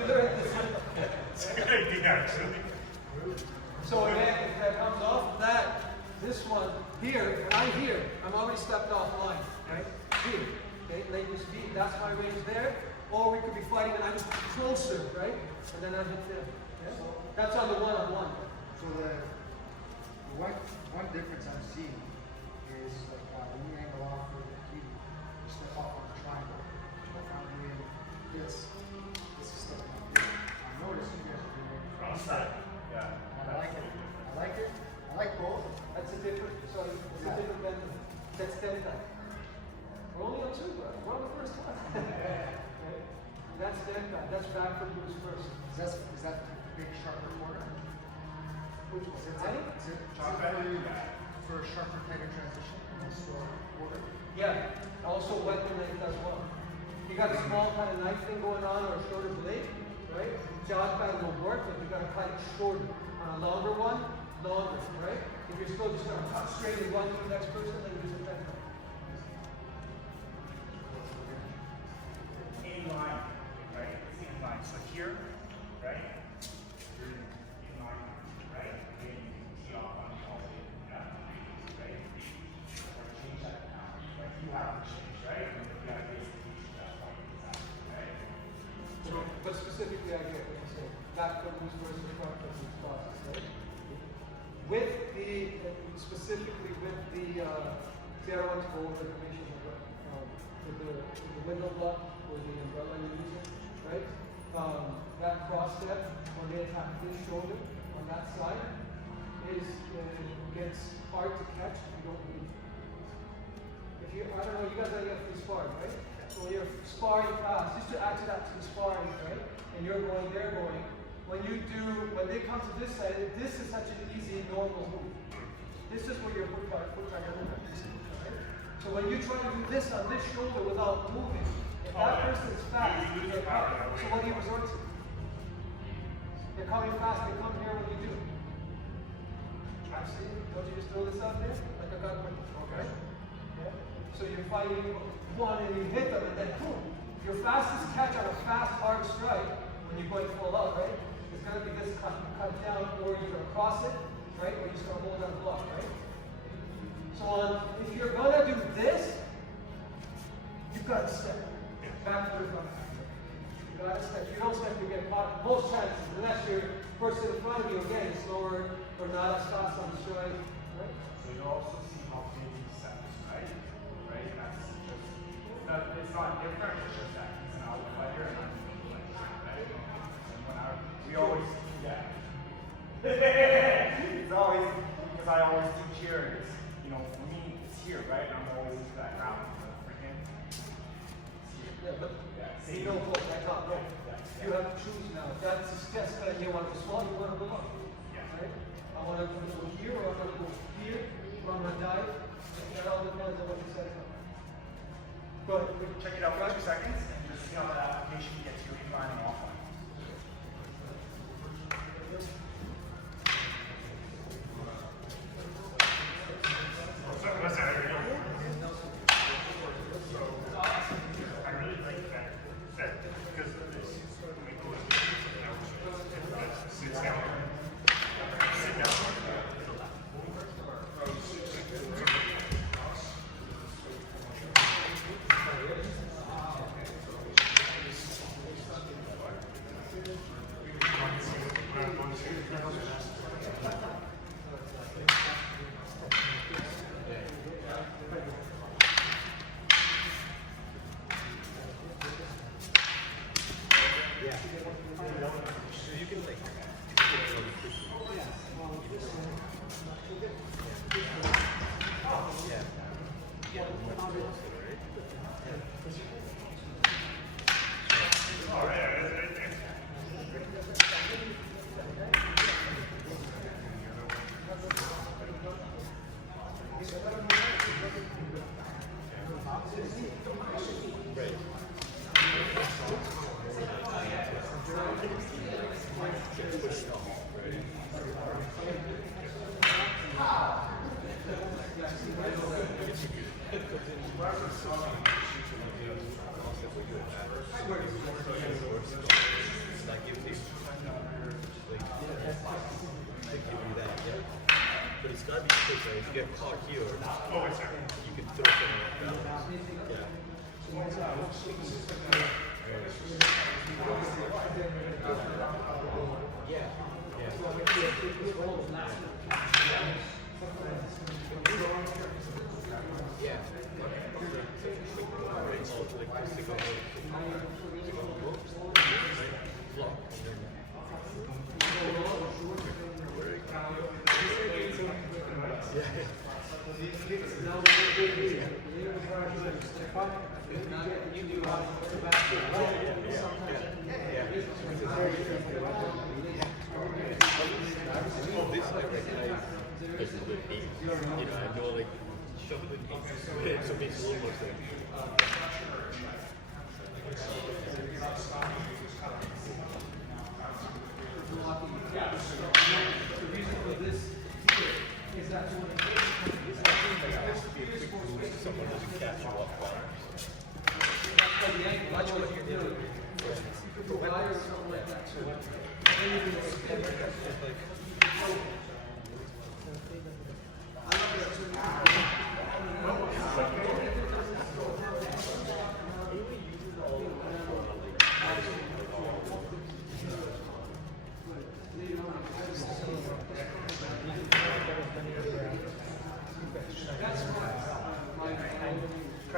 learn this. It's a good idea, actually. So again, if that comes off this one here, when I'm here, I'm already stepped off line, right? Here, okay, ladies' feet, that's my range there. Or we could be fighting and I'm just closer, right? And then I hit there. Yeah? That's on the one-on-one. So the one difference I'm seeing is like when you angle off for the key, you step off on the triangle. If I'm doing this is stepping up here. I notice you guys are doing Cross side. Yeah. I like it. I like it. I like both. That's a different, sorry, it's a different method. That's delta. We're only on two, bro. We're on the first one. Okay? That's delta. That's back from Bruce first. Is that the big sharper corner? Which one? Is it, Right? is it Talk for about you that. for a sharper tighter transition and also order? Yeah, also weapon length as well. You got a small kind of knife thing going on or a shorter blade, right? Jog pad will work, but you got to cut it shorter. On a longer one, longer, right? If you're still just going to cut straight and run to the next person, then you just attack them. In line, right? It's in line. So here, right? You're in But specifically, I get what you're saying. Back foot loose versus front foot loose process, right? With the, specifically with the, see, I don't want to go over the information, but with the window block or the umbrella you're using, right? That cross step, when they attack this shoulder on that side, gets hard to catch if you don't move. If you, I don't know, you guys are getting free sparring, right? So when you're sparring fast, just to add to that to sparring, right? And you're going, they're going. When they come to this side, this is such an easy, normal move. This is where your foot track movement is, right? So when you try to do this on this shoulder without moving, if that person is fast, you get caught. So what do you resort to? They're coming fast, they come here, what do you do? Absolutely. Don't you just throw this out there? Like I got one. Okay. Yeah. So you're fighting one and you hit them and then boom. Your fastest catch on a fast, hard strike when you're going full out, right? It's gonna be this cut down, or you're gonna cross it, right? Or you're just gonna hold that block, right? So if you're gonna do this, you've got to step back to the front. You gotta step. You don't step, you get caught. Most chances, unless your person in front of you again is slower or not as fast on the strike, right? So you also see how big he steps, right? Right? That's just, it's not different, it's just that he's an outlier and I'm like, right? And we always do that. It's always, because I always do cheer, it's, you know, for me, it's here, right? I'm always into that ground, for him, it's here. Yeah, but you don't go back up, right? You have to choose now. That's a test that you want to swallow, you want to go up. Right? I want to go here, or I want to go here, or I'm going to dive. It all depends on what you set up. Go ahead. Check it out for 2 seconds and just see how that application gets you in-line and offline. I really like that because of this. Sit down. Sit down. But it's gotta be quick, right? If you get caught here, you can throw something like that. Yeah. I know, like, shove it in 8, so it makes a little more sense. The reason for this is that Someone doesn't catch you off guard. the angle, that's what you're doing. Or something like that. So then you can extend it.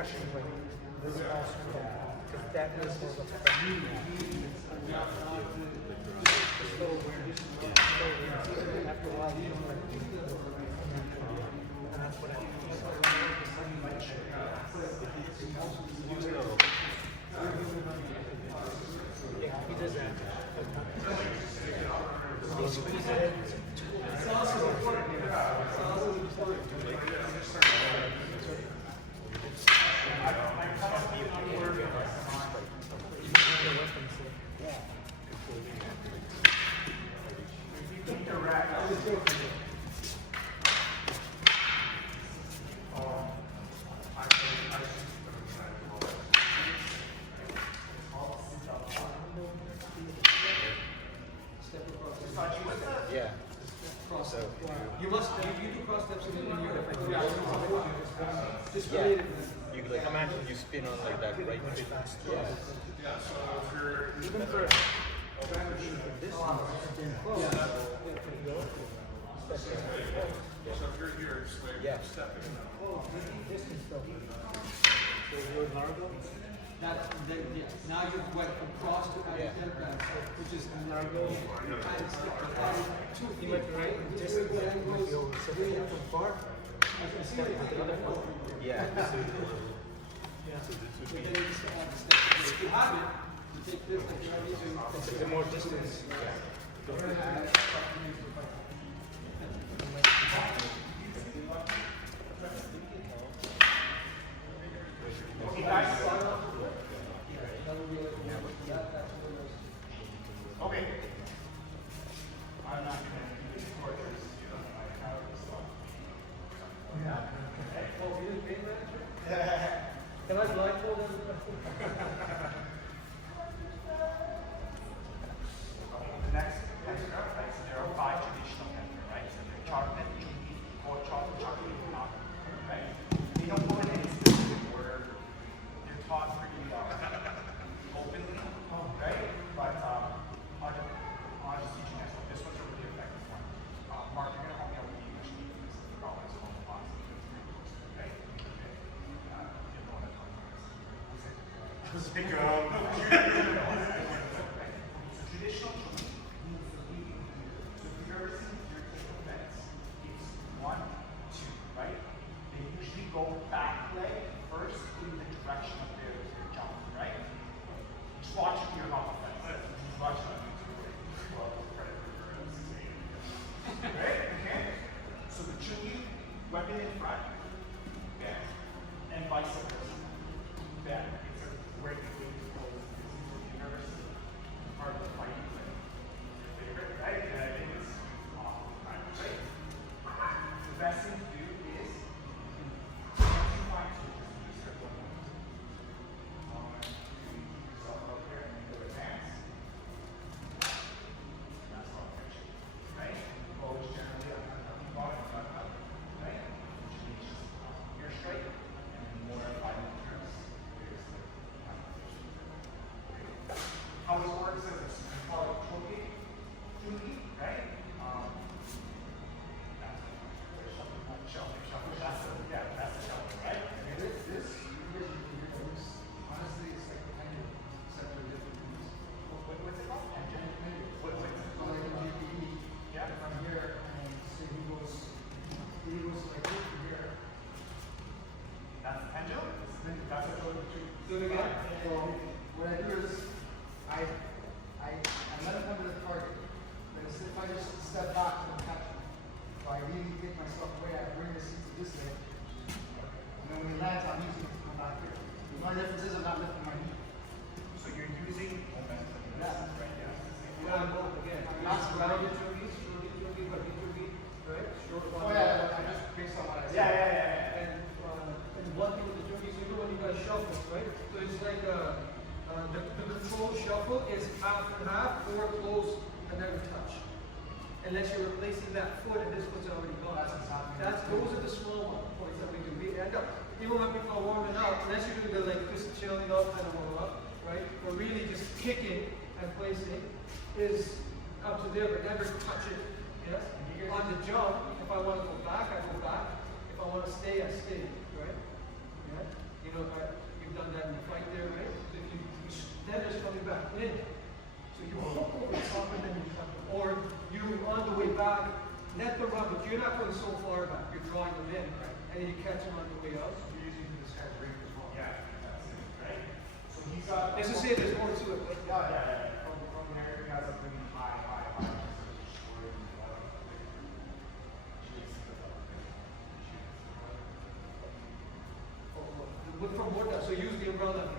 This is also because that is more of a after a while, you don't like and that's what I yeah, he does that. It's also important. It's also important. Yeah. Cross. So You must, you do cross steps in Europe. Just yeah, related. you like imagine you spin on like that right foot. Yeah. Even for this one, Yeah. distance though. So you're Largo? Now you went from cross to Yeah. which is Largo. kind of stick to 2 You feet, went right right? distance might be over. So if you from far, I see step it. with the other foot. Yeah. Yeah. But then you still have to step. If you have it, you take this like you're already doing. It's a more distance. Okay, guys. Okay. I'm not going to do this torturous. Can I blindfold him? The next pentagram, right? So there are 5 traditional pentagram, right? So they're chocolate, chunky, hot chocolate, chocolate, and not, right? They don't go in any specific order. They're taught pretty openly, right? But I'll just teach you next one. This one's a really effective one. Mark, you're going to help me out with the English name because the problem is home class. Okay? Okay. You know what I'm talking about. Just pick up. So traditional chunky means the leading. So if you've ever seen European events, it's 1, 2, right? They usually go back leg first in the direction of their jump, right? Just watch it here off the fence. Just watch it on YouTube. Right? Okay? So the chunky, weapon in front, bam. And vice versa. Bam. It's a great way to go. If you've ever seen part of the fighting thing. Your favorite, right? And I think it's awesome. Right? The best thing to do is once you find two, just use your one. Yourself up here and go advance. That's all fiction. Right? Always generally up, bottom, up, right? Which means you're straight and then more violent turns. How this works is it's called choking, right? That's the shelter, right? Honestly, it's like a pendulum, except for different things. What's it called? Engine? What's it So like in GPE, Yeah. if I'm here and say he goes like this from here. That's the pendulum? That's a total two. Do it again. So what I do is I let him come to the target. But if I just step back and catch him, if I really take myself away, I bring the seat to this leg. And then when he lands, I'm using it to come back here. The only difference is I'm not lifting my knee. So you're using momentum. Yeah. Right, yeah. Yeah, both again. Not rounded turkeys, but turkey, right? Short one. Oh yeah, I just based on what I said. Yeah. And one thing with the turkeys, you know when you got shuffle, right? So it's like the control shuffle is half and half or close and never touch. Unless you're replacing that foot and this foot's already gone. Those are the small points that we do. We end up, even when people are warming up, unless you're doing the like this chilling up and warm up, right? But really just kicking and placing is up to there, but never touch it. Yes? On the jump, if I want to go back, I go back. If I want to stay, I stay. Right? Yeah? You know, you've done that in the fight there, right? If you, then it's coming back in. So you hook over the top and then you come, or you on the way back, let them run, but you're not going so far back. You're drawing them in, right? And then you catch them on the way out. You're using this guy's ring as well. Yeah, that's it, right? So he's got. Let's just say there's more to it. But Yeah. From there, he has a really high. Look from more down, so use the umbrella.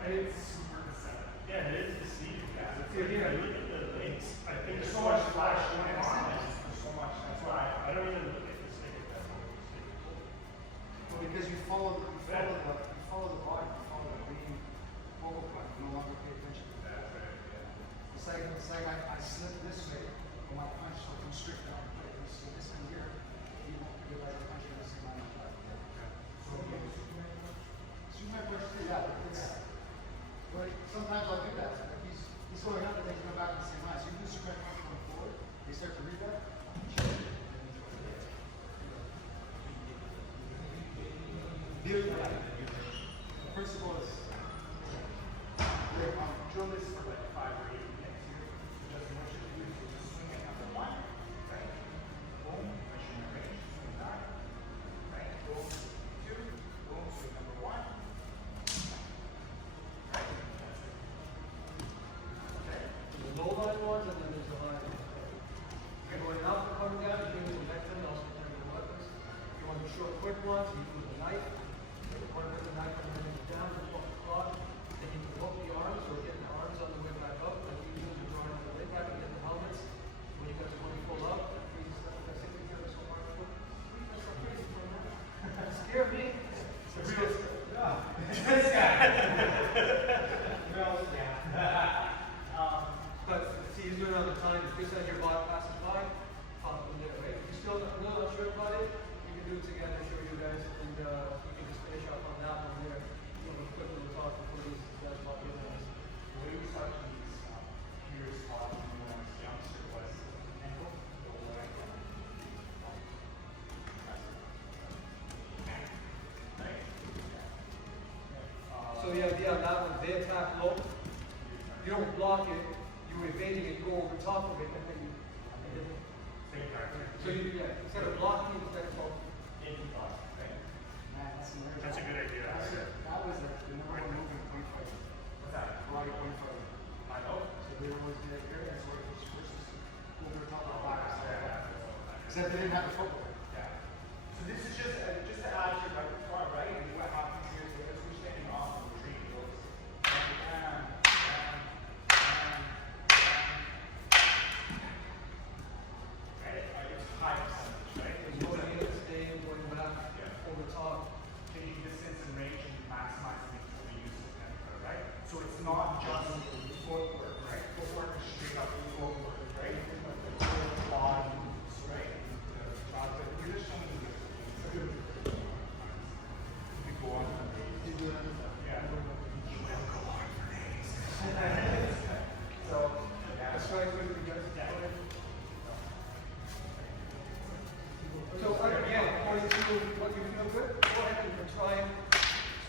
And it's super deceptive. Yeah, it is deceiving, guys. It's Yeah, like, yeah. I look at the links, I think There's there's so much flash going on. There's so much. That's why I don't even look at this thing. That's what it's like. Well, because you follow the body, you follow the main focal point, you no longer pay attention to that. It's like I slip this way, but my punch will come straight down. So this one here, you realize I'm punching the same line of left. So you might push through that, but sometimes I'll do that. Like he's going up and then come back to the same line. So you do straight punch going forward, they start to read that. The principle is drill this for like 5 or 8 minutes here. Just what you do is you just swing at number 1, right? Boom, pressure in the range, swing back, right? Boom, 2, boom, swing number 1. Right? That's it. Okay? There's the low line ones and then there's the line ones. If you're going up and coming down, you do the next one, also turn the weapons. If you want the short, quick ones, you do the knife. One with the knife and then it's down to the clock. Then you can hook the arms or get the arms on the way back up. Like you do the drawing on the way back and get the helmets. When you got the money pull up, that freezes stuff. That's it. You so far. That's so crazy for a minute. That scared me. It's a real this guy. Real But see, he's doing it all the time. Just as your bot passes by, pop them there, right? If you're still not sure about it, you can do it together, show you guys, and you can just finish off on that one there. You know, quick little talk before these guys pop in on us. The way we start these here spot when we want to youngster was ankle, go right down. Right? So yeah, on that one, they attack low. You don't block it, you're evading it, you go over top of it, and then you. Same time. So you, yeah, instead of blocking, instead of Right? Man, That's a good idea. That was the number one move in point fighting. What's that? Karate point fighting. I know. So they always did it here, that's where it was versus over top of the box. Except they didn't have the football. Yeah. So this is just to add to your repertoire, right? And what happens here is because we're standing off the tree, it goes bam, bam, bam, bam. Right? It's high percentage, right? There's going in, staying, going back, over top. Taking distance and range and maximizing it for the use of tempo, right? So it's not just footwork, right? Footwork is straight up footwork, right? Body moves, right? You're just showing me this. You go on for days. Yeah. You will go on for days. So, yeah. That's right, what you guys. Yeah. So again, according to what you feel good, go ahead and try it.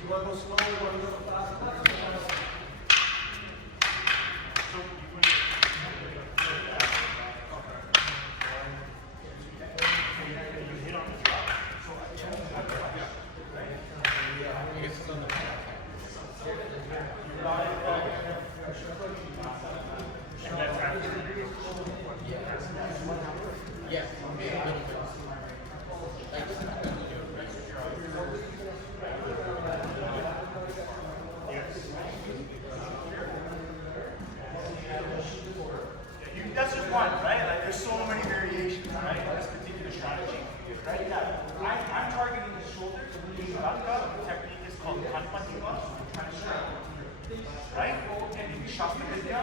You want to go slow, you want to go fast, that's what I like. So you went. You hit on the drop. So and that's after. Yeah. That's just one, right? Like there's so many variations, right? This particular strategy, right? Yeah. I'm targeting the shoulder. So when you got the technique is called kanpati loss. I'm trying to strike, right? And you shot the vidya.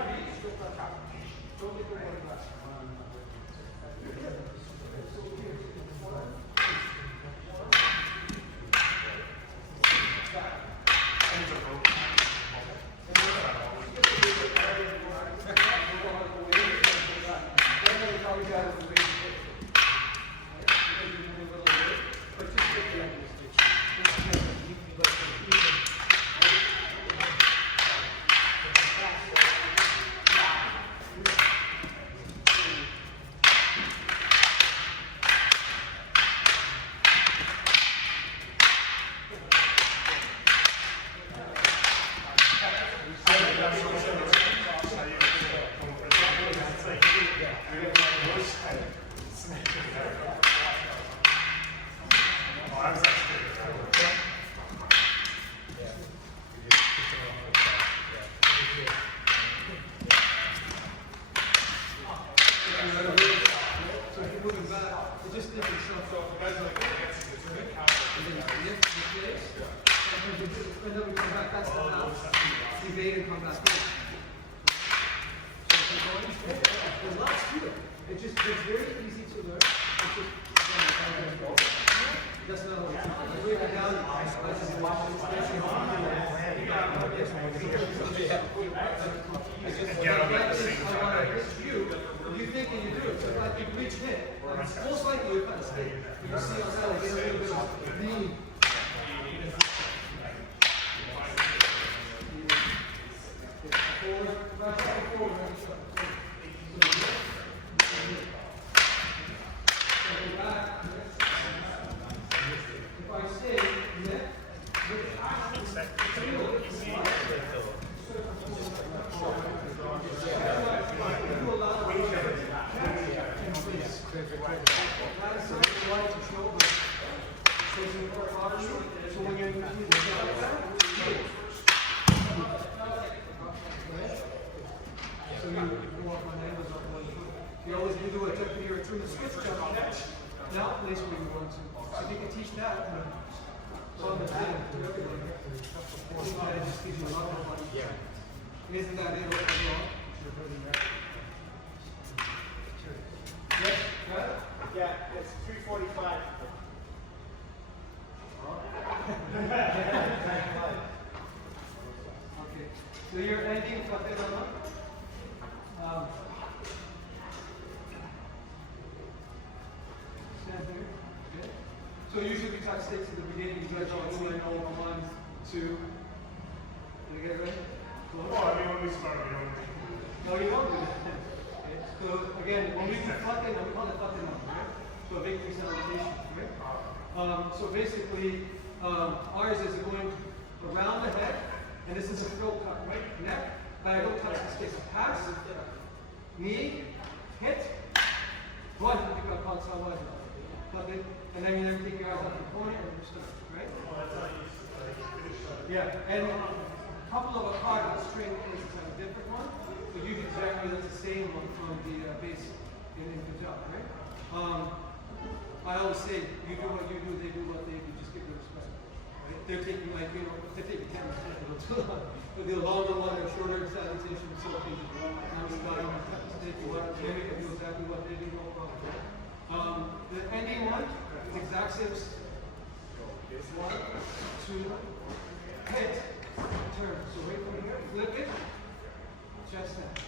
that's the path. Evade and come back in. So if you're going straight, there's lots to it. It's very easy to learn. It's just, that's not what it's break it down. You think and you do it. So it's like you reach hit. It's most likely you're kind of stay. You see outside, like, get a little bit of lean. Forward, back, forward, if I say neck, so when you're so you go up on angles up one foot. You always do a tuck here through the switch jump catch. Now place where you want to. So if you can teach that on the thing to everything. I think that just gives you a lot of fun. Yeah. Isn't that it overall? Yes? Yeah, it's 345. Okay. So you're ending Fateh. Stand here. Okay. So usually we touch sticks at the beginning. You guys all know 1, 2. Did I get it right? Close. Well, I mean, when we start, we don't. No, you don't do that. Okay. So again, when we do Fateh, we call it Fateh, right? So a victory salutation, right? So basically, ours is going around the head, and this is a throat cut, right? Neck. I don't touch the sticks. Pass, knee, hit, one, you got console one. Nothing. And then you never take your eyes off the opponent and you're stuck, right? Yeah, and a couple of Akada string places have a different one, but usually exactly that's the same one from the base in Punjab, right? I always say, you do what you do, they do what they do, just give them respect. Right? They're taking like, they're taking 10 minutes, but the longer one, the shorter salutation, so they do. Now we got them, they do exactly what they do, no problem. The ending one is exact same. 1, 2, hit, turn. So wait from here, flip it, chest snap.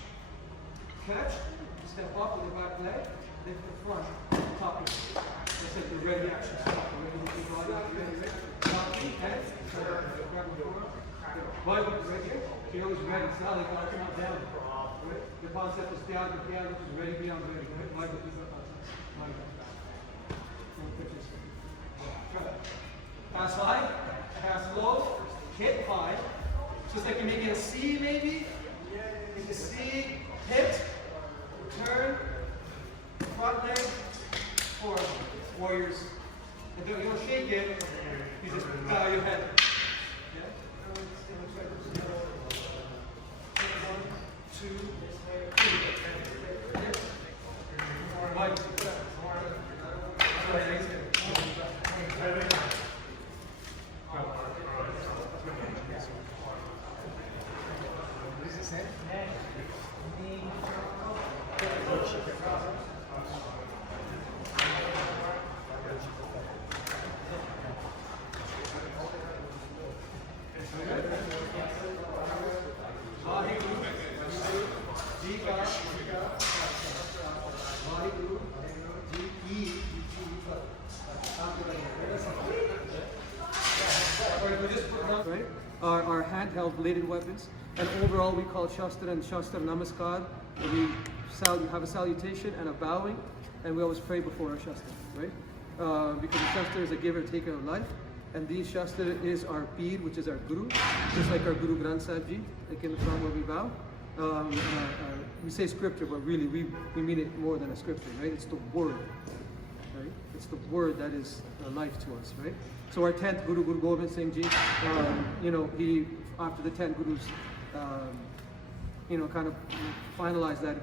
Catch, step up with the back leg, lift the front, top it. That's like the ready action stop. Ready to keep on, ready, top it, head, grab the floor. But right here, you're always ready. It's not like up and down. Right? The concept is down, which is ready, beyond ready. Right? Why would you go pass high, pass low, hit high. Just like you're making a C maybe. Make a C, hit, turn, front leg, forward. Warriors. And you don't shake it, you just bow your head. Yeah? 1, 2, 3. Mike. What does it say? Right? Our handheld bladed weapons, and overall we call Shastra and Shastra Namaskar. We have a salutation and a bowing, and we always pray before our Shastra, right? Because the Shastra is a giver and taker of life, and the Shastra is our Peer, which is our Guru, just like our Guru Granth Sahib Ji, like in the front where we bow. We say scripture, but really we mean it more than a scripture, right? It's the word, right? It's the word that is life to us, right? So our 10th Guru, Guru Gobind Singh Ji, he, after the 10 Gurus, kind of finalized that.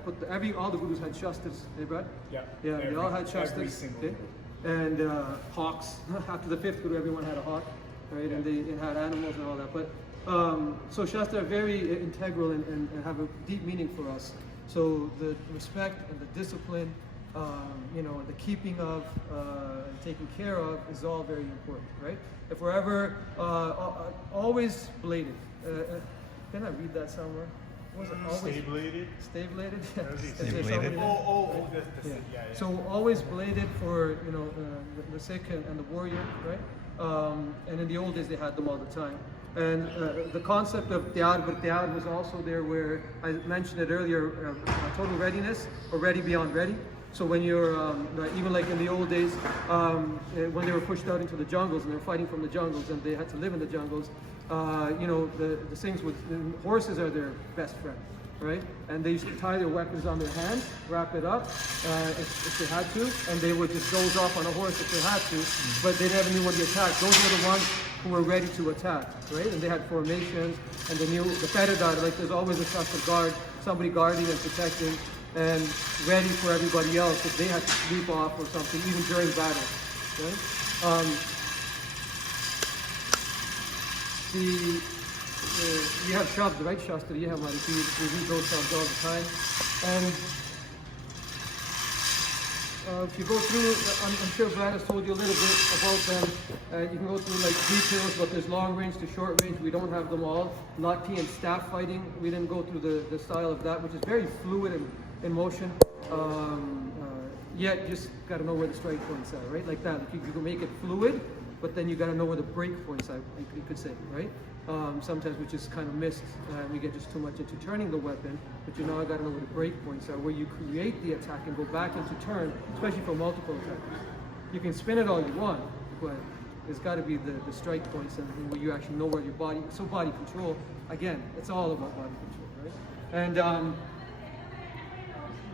All the Gurus had Shastras, eh, Brad? Yeah. Yeah, they all had Shastras. Every single okay? And hawks. After the 5th Guru, everyone had a hawk, right? And it had animals and all that. But So Shastra are very integral and have a deep meaning for us. So the respect and the discipline, you know, the keeping of, and taking care of is all very important, right? If we're ever always bladed, can I read that somewhere? Was it always Stay bladed. Stay bladed? Stay bladed. Yeah. So always bladed for, you know, the sick and the warrior, right? And in the old days they had them all the time. And the concept of Tyag was also there, where I mentioned it earlier, total readiness, or ready beyond ready. So when you're, even like in the old days, when they were pushed out into the jungles and they were fighting from the jungles and they had to live in the jungles, you know, the things with horses are their best friend, right? And they used to tie their weapons on their hands, wrap it up if they had to, and they would just doze off on a horse if they had to, but they never knew when to attack. Those were the ones who were ready to attack, right? And they had formations, and they knew the Peridar, like there's always a trusted guard, somebody guarding and protecting, and ready for everybody else if they had to sleep off or something, even during battle, right? You have Shabd, right, Shastra? You have one. We read those Shabds all the time. And if you go through, I'm sure Brad has told you a little bit about them. You can go through like details, but there's long range to short range. We don't have them all. Lati and staff fighting, we didn't go through the style of that, which is very fluid and in motion. Yet just got to know where the strike points are, right? Like that. You can make it fluid, but then you got to know where the break points are, you could say, right? Sometimes which is kind of missed. We get just too much into turning the weapon, but you know I got to know where the break points are, where you create the attack and go back into turn, especially for multiple attackers. You can spin it all you want, but there's got to be the strike points and where you actually know where your body. So body control, again, it's all about body control, right? And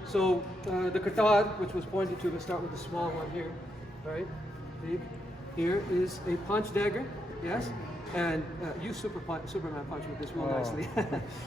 so the Qatar, which was pointed to, let's start with the small one here, right? Here is a punch dagger, yes? And you Superman punch with this real nicely,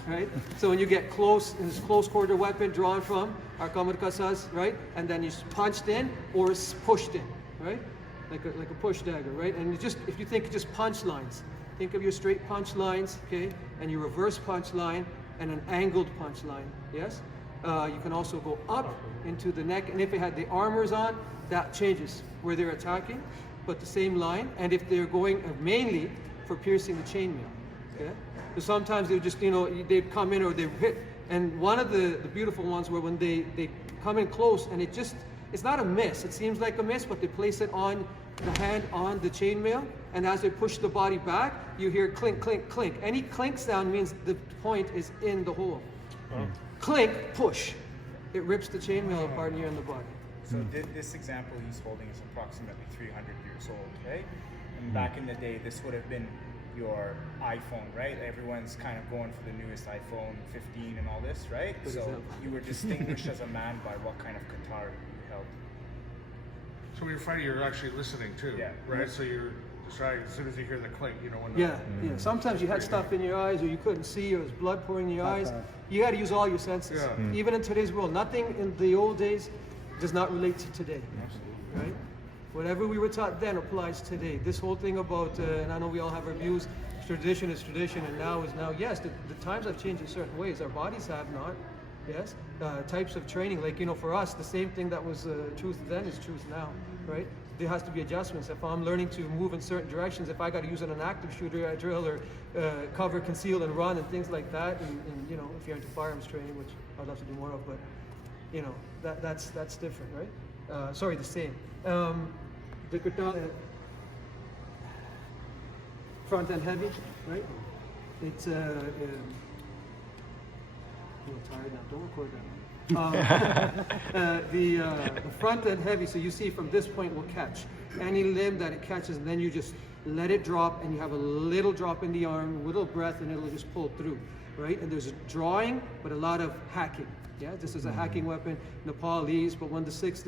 right? So when you get close, in this close quarter weapon drawn from our Kombat Kasas, right? And then you punched in or pushed in, right? Like a push dagger, right? And just, if you think just punch lines, think of your straight punch lines, okay? And your reverse punch line and an angled punch line, yes? You can also go up into the neck, and if it had the armors on, that changes where they're attacking, but the same line. And if they're going mainly for piercing the chainmail, okay? So sometimes they just, you know, they'd come in or they hit. And one of the beautiful ones were when they come in close, and it's not a miss. It seems like a miss, but they place it on the hand on the chainmail, and as they push the body back, you hear clink, clink, clink. Any clink sound means the point is in the hole. Clink, push. It rips the chainmail apart and you're in the body. So this example he's holding is approximately 300 years old, right? And back in the day, this would have been your iPhone, right? Everyone's kind of going for the newest iPhone 15 and all this, right? Good So example. you were distinguished as a man by what kind of Qatar you held. So when you're fighting, you're actually listening too, Yeah. right? So you're just trying, as soon as you hear the clink, you know when. Yeah. Sometimes you had stuff in your eyes, or you couldn't see, or there's blood pouring in your eyes. You got to use all your senses. Yeah. Even in today's world, nothing in the old days does not relate to today. Right? Whatever we were taught then applies today. This whole thing about, and I know we all have our views, tradition is tradition and now is now. Yes, the times have changed in certain ways. Our bodies have not. Yes, types of training, like, you know, for us, the same thing that was truth then is truth now, right? There has to be adjustments. If I'm learning to move in certain directions, if I got to use an active shooter, I drill, or cover, conceal, and run, and things like that, and you know, if you're into firearms training, which I'd love to do more of, but you know, that's different, right? Sorry, the same. The katana, front end heavy, right? It's I'm tired now. Don't record that. The front end heavy, so you see from this point will catch any limb that it catches, and then you just let it drop, and you have a little drop in the arm, a little breath, and it'll just pull through, right? And there's a drawing, but a lot of hacking. Yeah, this is a hacking weapon, Nepalese. But when the Sikhs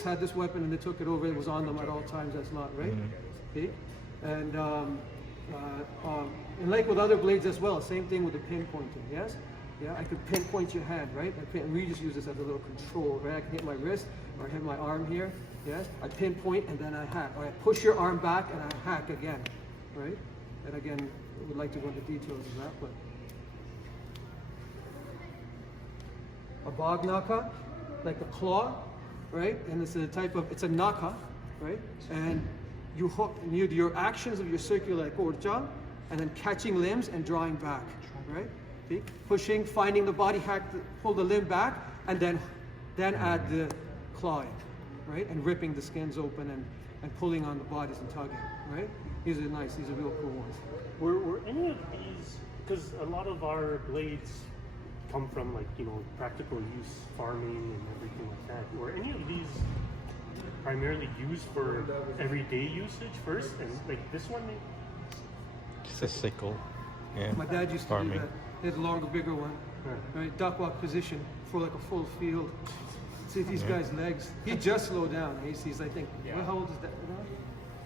had this weapon and they took it over, it was on them at all times. That's not right. Okay, and like with other blades as well, same thing with the pinpointing. Yes. Yeah, I could pinpoint your hand, right? We just use this as a little control, right? I can hit my wrist or hit my arm here, yes? I pinpoint and then I hack. Or I push your arm back and I hack again, right? And again, I would like to go into details of that, but a bog naka, like a claw, right? And it's a type of, it's a naka, right? And you hook, your actions of your circular like orja, and then catching limbs and drawing back, right? See? Pushing, finding the body hack, pull the limb back, and then add the clawing, right? And ripping the skins open and pulling on the bodies and tugging, right? These are nice, these are real cool ones. Were any of these, because a lot of our blades come from like, you know, practical use, farming and everything like that. Were any of these primarily used for everyday usage first? And like this one, Just a sickle. Yeah. My dad used to Farming. do that. He had a longer, bigger one, right? Duck walk position for like a full field. See these guys' legs. He just slowed down. He's I think, well, how old is that?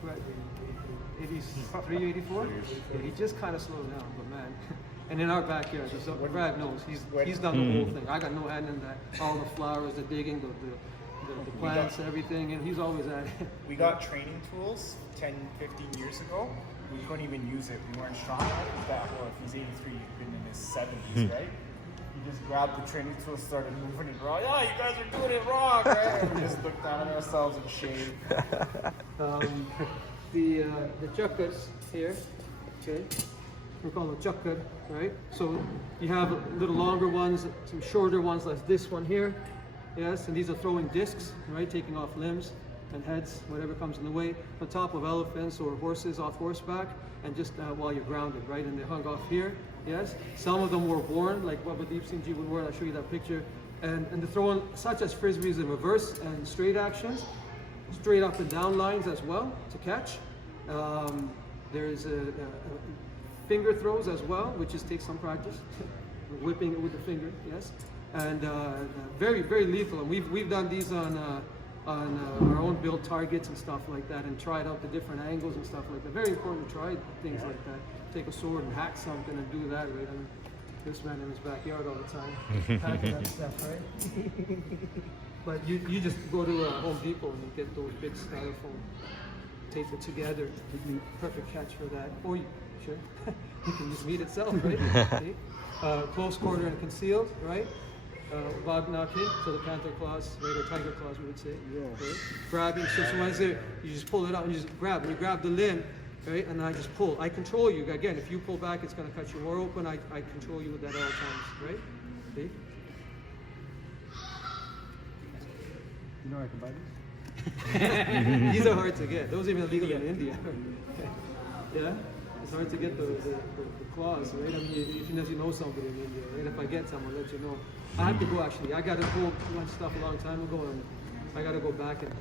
Right. 83, 84? Yeah, he just kind of slowed down, but man. And in our backyard, Brad knows, he's done the whole thing. I got no hand in that. All the flowers, the digging, the plants, everything, and he's always at it. We got training tools 10, 15 years ago. We couldn't even use it. We weren't strong enough. Well, if he's 83, he's been in his 70s, right? He just grabbed the training tools, started moving it wrong. Yeah, you guys are doing it wrong, right? And we just looked down at ourselves in shame. The chukkas here, okay? We call them chukka, right? So you have little longer ones, some shorter ones like this one here, yes? And these are throwing discs, right? Taking off limbs and heads, whatever comes in the way, on top of elephants or horses off horseback, and just while you're grounded, right? And they hung off here, yes? Some of them were worn, like Babadeep Singh Ji would wear. I'll show you that picture. And they're throwing such as frisbees in reverse and straight actions, straight up and down lines as well to catch. There's finger throws as well, which just takes some practice, whipping it with the finger, yes. And very, very lethal. And we've done these on our own build targets and stuff like that, and tried out the different angles and stuff like that. Very important to try things like that. Take a sword and hack something and do that, right? I mean, this man in his backyard all the time, hacking that stuff, right? But you just go to Home Depot and you get those big styrofoam, tape it together, perfect catch for that. Or sure, you can use meat itself, right? See? Close quarter and concealed, right? Bog knocking, so the panther claws, right, or tiger claws, we would say. Yeah. Right? Grabbing, so once there, you just pull it out and you just grab. When you grab the limb, right, and I just pull. I control you. Again, if you pull back, it's going to cut you more open. I control you with that at all times, right? See? You know I can buy these? These are hard to get. Those are even illegal in India. Yeah? It's hard to get the claws, right? I mean, unless you know somebody in India, right? If I get some, I'll let you know. I have to go actually. I got to go one stuff a long time ago, and I got to go back and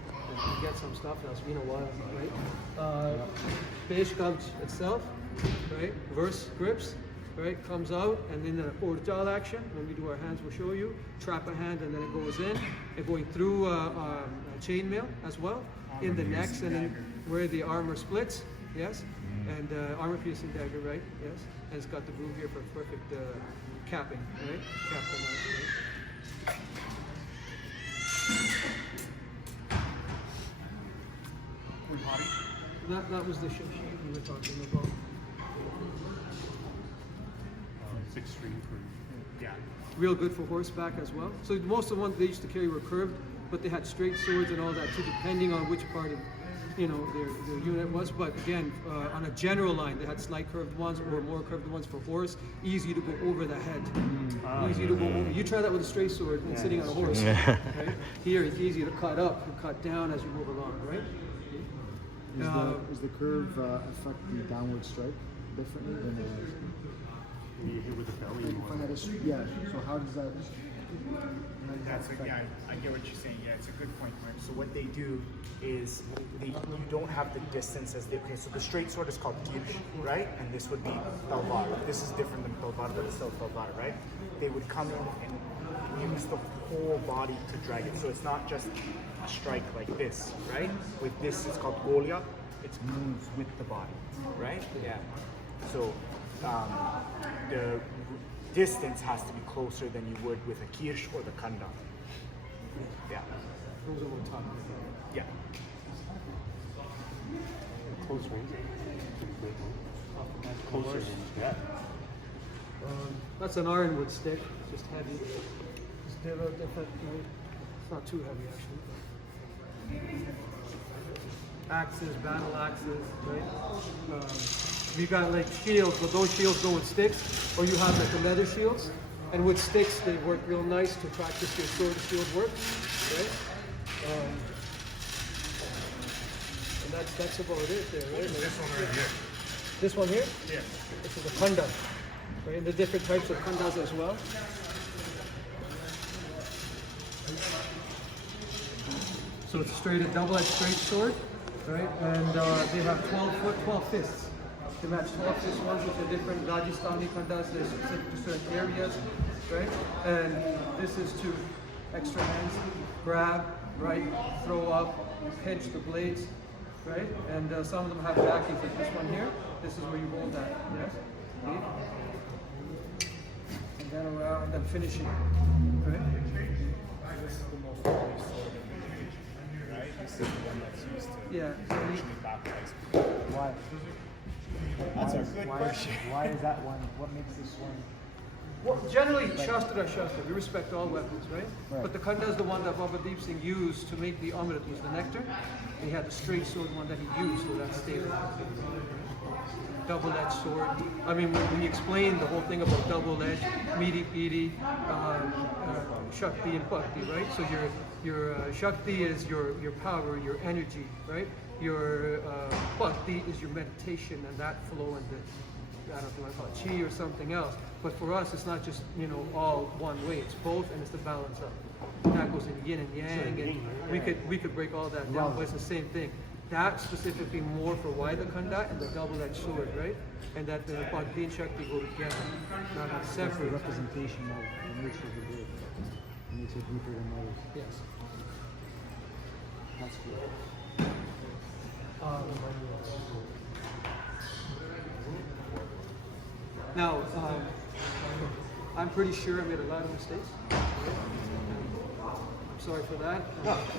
get some stuff. That's been a while, right? Peish comes itself, right? Verse grips, right? Comes out, and then the orjal action. When we do our hands, we'll show you. Trap a hand, and then it goes in. And going through chainmail as well, in the necks, and then where the armor splits, yes? And armor piercing dagger, right? Yes. And it's got the groove here for perfect capping, right? Cap the knife, right? That was the ship we were talking about. 6 string for, yeah. Real good for horseback as well. So most of the ones they used to carry were curved, but they had straight swords and all that too, depending on which part of their unit was. But again, on a general line, they had slight curved ones or more curved ones for horse. Easy to go over the head. Easy to go over. You try that with a straight sword and sitting on a horse. Right? Here it's easy to cut up and cut down as you move along, right? Does the curve affect the downward strike differently than You hit with the belly if I had a yeah? So how does that? I get what you're saying. Yeah, it's a good point, Mark. So what they do is you don't have the distance as okay, so the straight sword is called tirsh, right? And this would be talvar. This is different than talvar, but it's still talvar, right? They would come in and use the whole body to drag it. So it's not just a strike like this, right? With this, it's called golya. It's moves with the body, right? Yeah. So the distance has to be closer than you would with a kirsch or the kanda. Yeah. Those are more tough. Yeah. close range. closer. Yeah. That's an ironwood stick, just heavy. It's a little different. It's not too heavy actually. Axes, battle axes, right? You got like shields, but those shields go with sticks, or you have like the leather shields. And with sticks, they work real nice to practice your sword shield work, right? And that's about it there, right? Like, This one right here. this one here? Yeah. This is a kanda, right? And the different types of kandas as well. So it's a double-edged straight sword, right? And they have 12 fists. They match 12 fist ones with the different Rajasthani kandas. They're specific to certain areas, right? And this is to extra hands, grab, right? Throw up, pinch the blades, right? And some of them have backings, like this one here. This is where you hold that, yes? See? And then around, and then finishing, right? This is the most polished sword in the tradition, right? This is the one that's used to Yeah. actually baptize people. Why? That's a good question. Why is that one? What makes this one? Well, generally, Shastra are Shastra. We respect all weapons, right? Right. But the Kanda is the one that Baba Deep Singh used to make the Amrit, was the nectar. He had the straight sword one that he used, so that's stable. Double-edged sword. I mean, when he explained the whole thing about double-edged, meaty, Shakti and Bhakti, right? So your Shakti is your power, your energy, right? Your Bhakti is your meditation and that flow and the, I don't know if you want to call it chi or something else. But for us, it's not just, all one way. It's both, and it's the balance of it. That goes in yin and yang, and we could break all that down, but it's the same thing. That specifically more for why the Kanda and the double-edged sword, right? And that the Bhakti and Shakti go together, not That's the separate. representation of the nature of the blade. It makes it deeper than others. Yes. That's good. Now, I'm pretty sure I made a lot of mistakes. I'm sorry for that.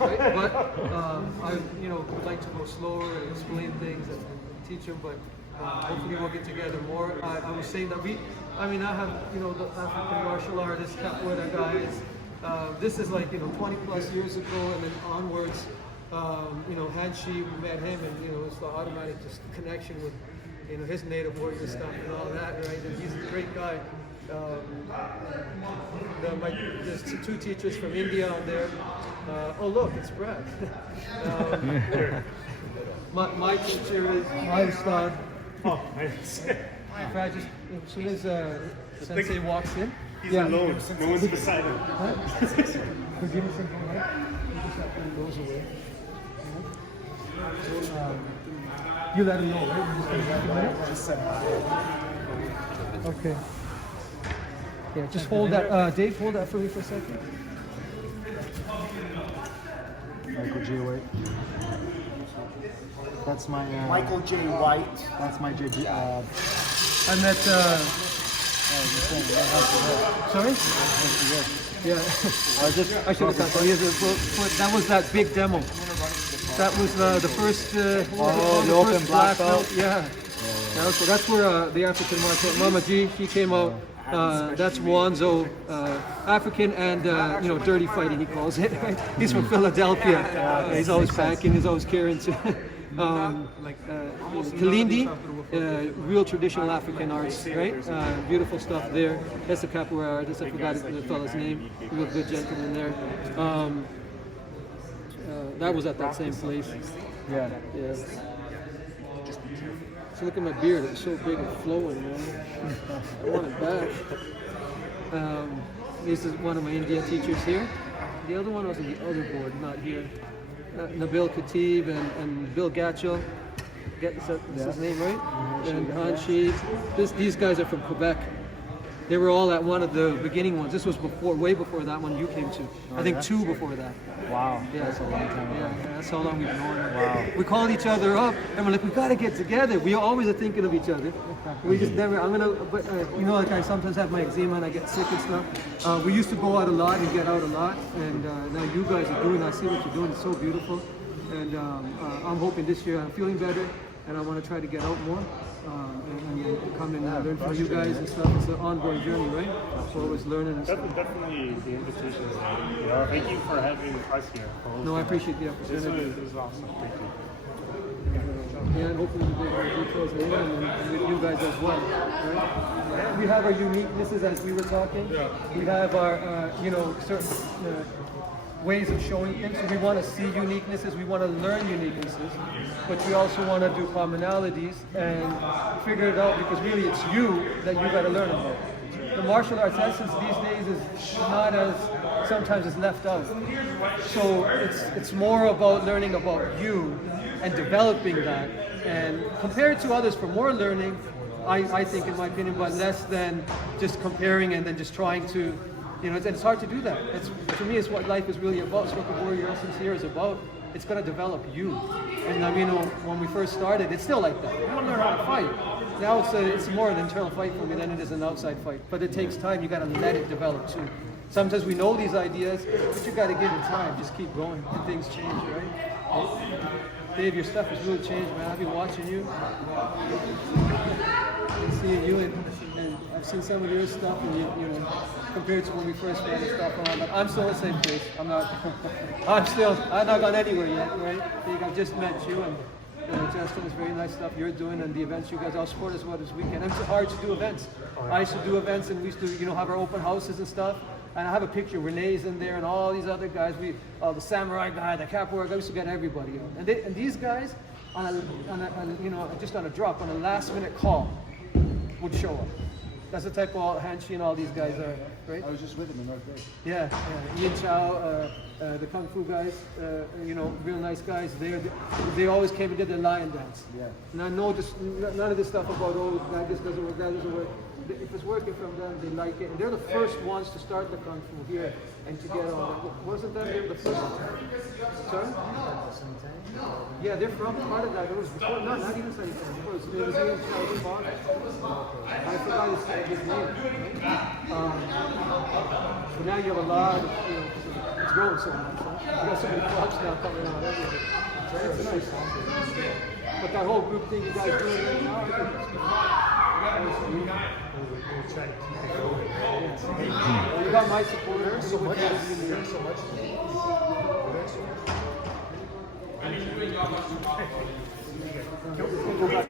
Right? But I, would like to go slower and explain things and teach them. But hopefully we'll get together more. I was saying that I have the African martial artists, capoeira guys. This is like 20 plus years ago, and then onwards. Hanshi, we met him, and it's the automatic just connection with his native warrior stuff and all that, right? And he's a great guy. There's two teachers from India on there. Oh look, it's Brad. My teacher is my Ustad. Oh, nice. Brad just, as soon as Sensei walks in, He's alone. No one's beside him. forgiveness and go ahead. He just goes away. You let him know, right? Just said Okay. Yeah, just hold that. Dave, hold that for me for a second. Michael J. White. That's my. Michael J. White. That's my JG. I met. Sorry? Yeah. I should have thought. So that was that big demo. That was the first. the open black belt. Yeah. So that's where the African martial Mama G, he came out. That's Wanzo, African and dirty fighting, he calls it. Right? He's from Philadelphia. He's always packing. He's always carrying. Kalindi, real traditional African arts, right? Beautiful stuff there. That's the capoeira artist. I forgot the fellow's name. Real good gentleman there. That was at that same place. Yeah. Yeah. So look at my beard, it's so big and flowing, man. I want it back. This is one of my India teachers here. The other one was on the other board, not here. Nabil Khatib and Bill Gatchell. That's his name, right? And Hanshi. These guys are from Quebec. They were all at one of the beginning ones. This was way before that one you came to. I think two before that. Wow. Yeah, That's a long time ago. Yeah, that's how long we've known. Wow. We called each other up, and we're like, we gotta get together. We always are thinking of each other. We just never. Like I sometimes have my eczema and I get sick and stuff. We used to go out a lot and get out a lot, and now you guys are doing. I see what you're doing. It's so beautiful, and I'm hoping this year I'm feeling better, and I want to try to get out more and come come and learn from you guys and stuff. It's an ongoing journey, right? So always learning and stuff. Definitely the invitation is there. Thank you for having us here. No, I appreciate the This opportunity. was awesome. Thank you. Yeah, and hopefully we'll get more details later and with you guys as well, right? We have our uniquenesses as we were talking. We have our, certain ways of showing things. So we want to see uniquenesses, we want to learn uniquenesses, but we also want to do commonalities and figure it out because really it's you that you got to learn about. The martial arts essence these days is not as, sometimes it's left out. So it's more about learning about you and developing that, and compared to others for more learning, I think in my opinion, but less than just comparing and then just trying to, it's hard to do that. To me, it's what life is really about. It's what the Warrior Essence here is about. It's going to develop you. And when we first started, it's still like that. You want to learn how to fight. Now it's more an internal fight for me than it is an outside fight. But it takes time. You got to let it develop too. Sometimes we know these ideas, but you got to give it time. Just keep going, and things change, right? Dave, your stuff has really changed, man. I've been watching you and seeing you, and I've seen some of your stuff, and compared to when we first started stuff on. But I'm still in the same place. I'm not gone anywhere yet, right? I've just met you, and Justin, it's very nice stuff you're doing, and the events you guys all support as well this weekend. And it's hard to do events. I used to do events, and we used to, have our open houses and stuff. And I have a picture, Renee's in there and all these other guys, the samurai guy, the capoeira guy, we used to get everybody on. And these guys, just on a drop, on a last minute call, would show up. That's the type of Hanshi and all these guys are, right? I was just with him in North Bay. Yeah. Yin Chao, the Kung Fu guys, real nice guys. They always came and did the lion dance. Yeah. And I know none of this stuff about, this doesn't work, that doesn't work. If it's working from them, they like it. And they're the first ones to start the Kung Fu here and to get on. Wasn't that they were the first? Sorry? Yeah, they're from part of that. It was before, not even Sunny Town. It was Yin Chao's father. I forgot his name. But now you have a lot of, it's growing so much. Huh? You got so many clubs now coming out everywhere. It's nice. But that whole group thing you guys doing right now, We'll try to keep it going. you got my support. Thanks so much. Thanks so much.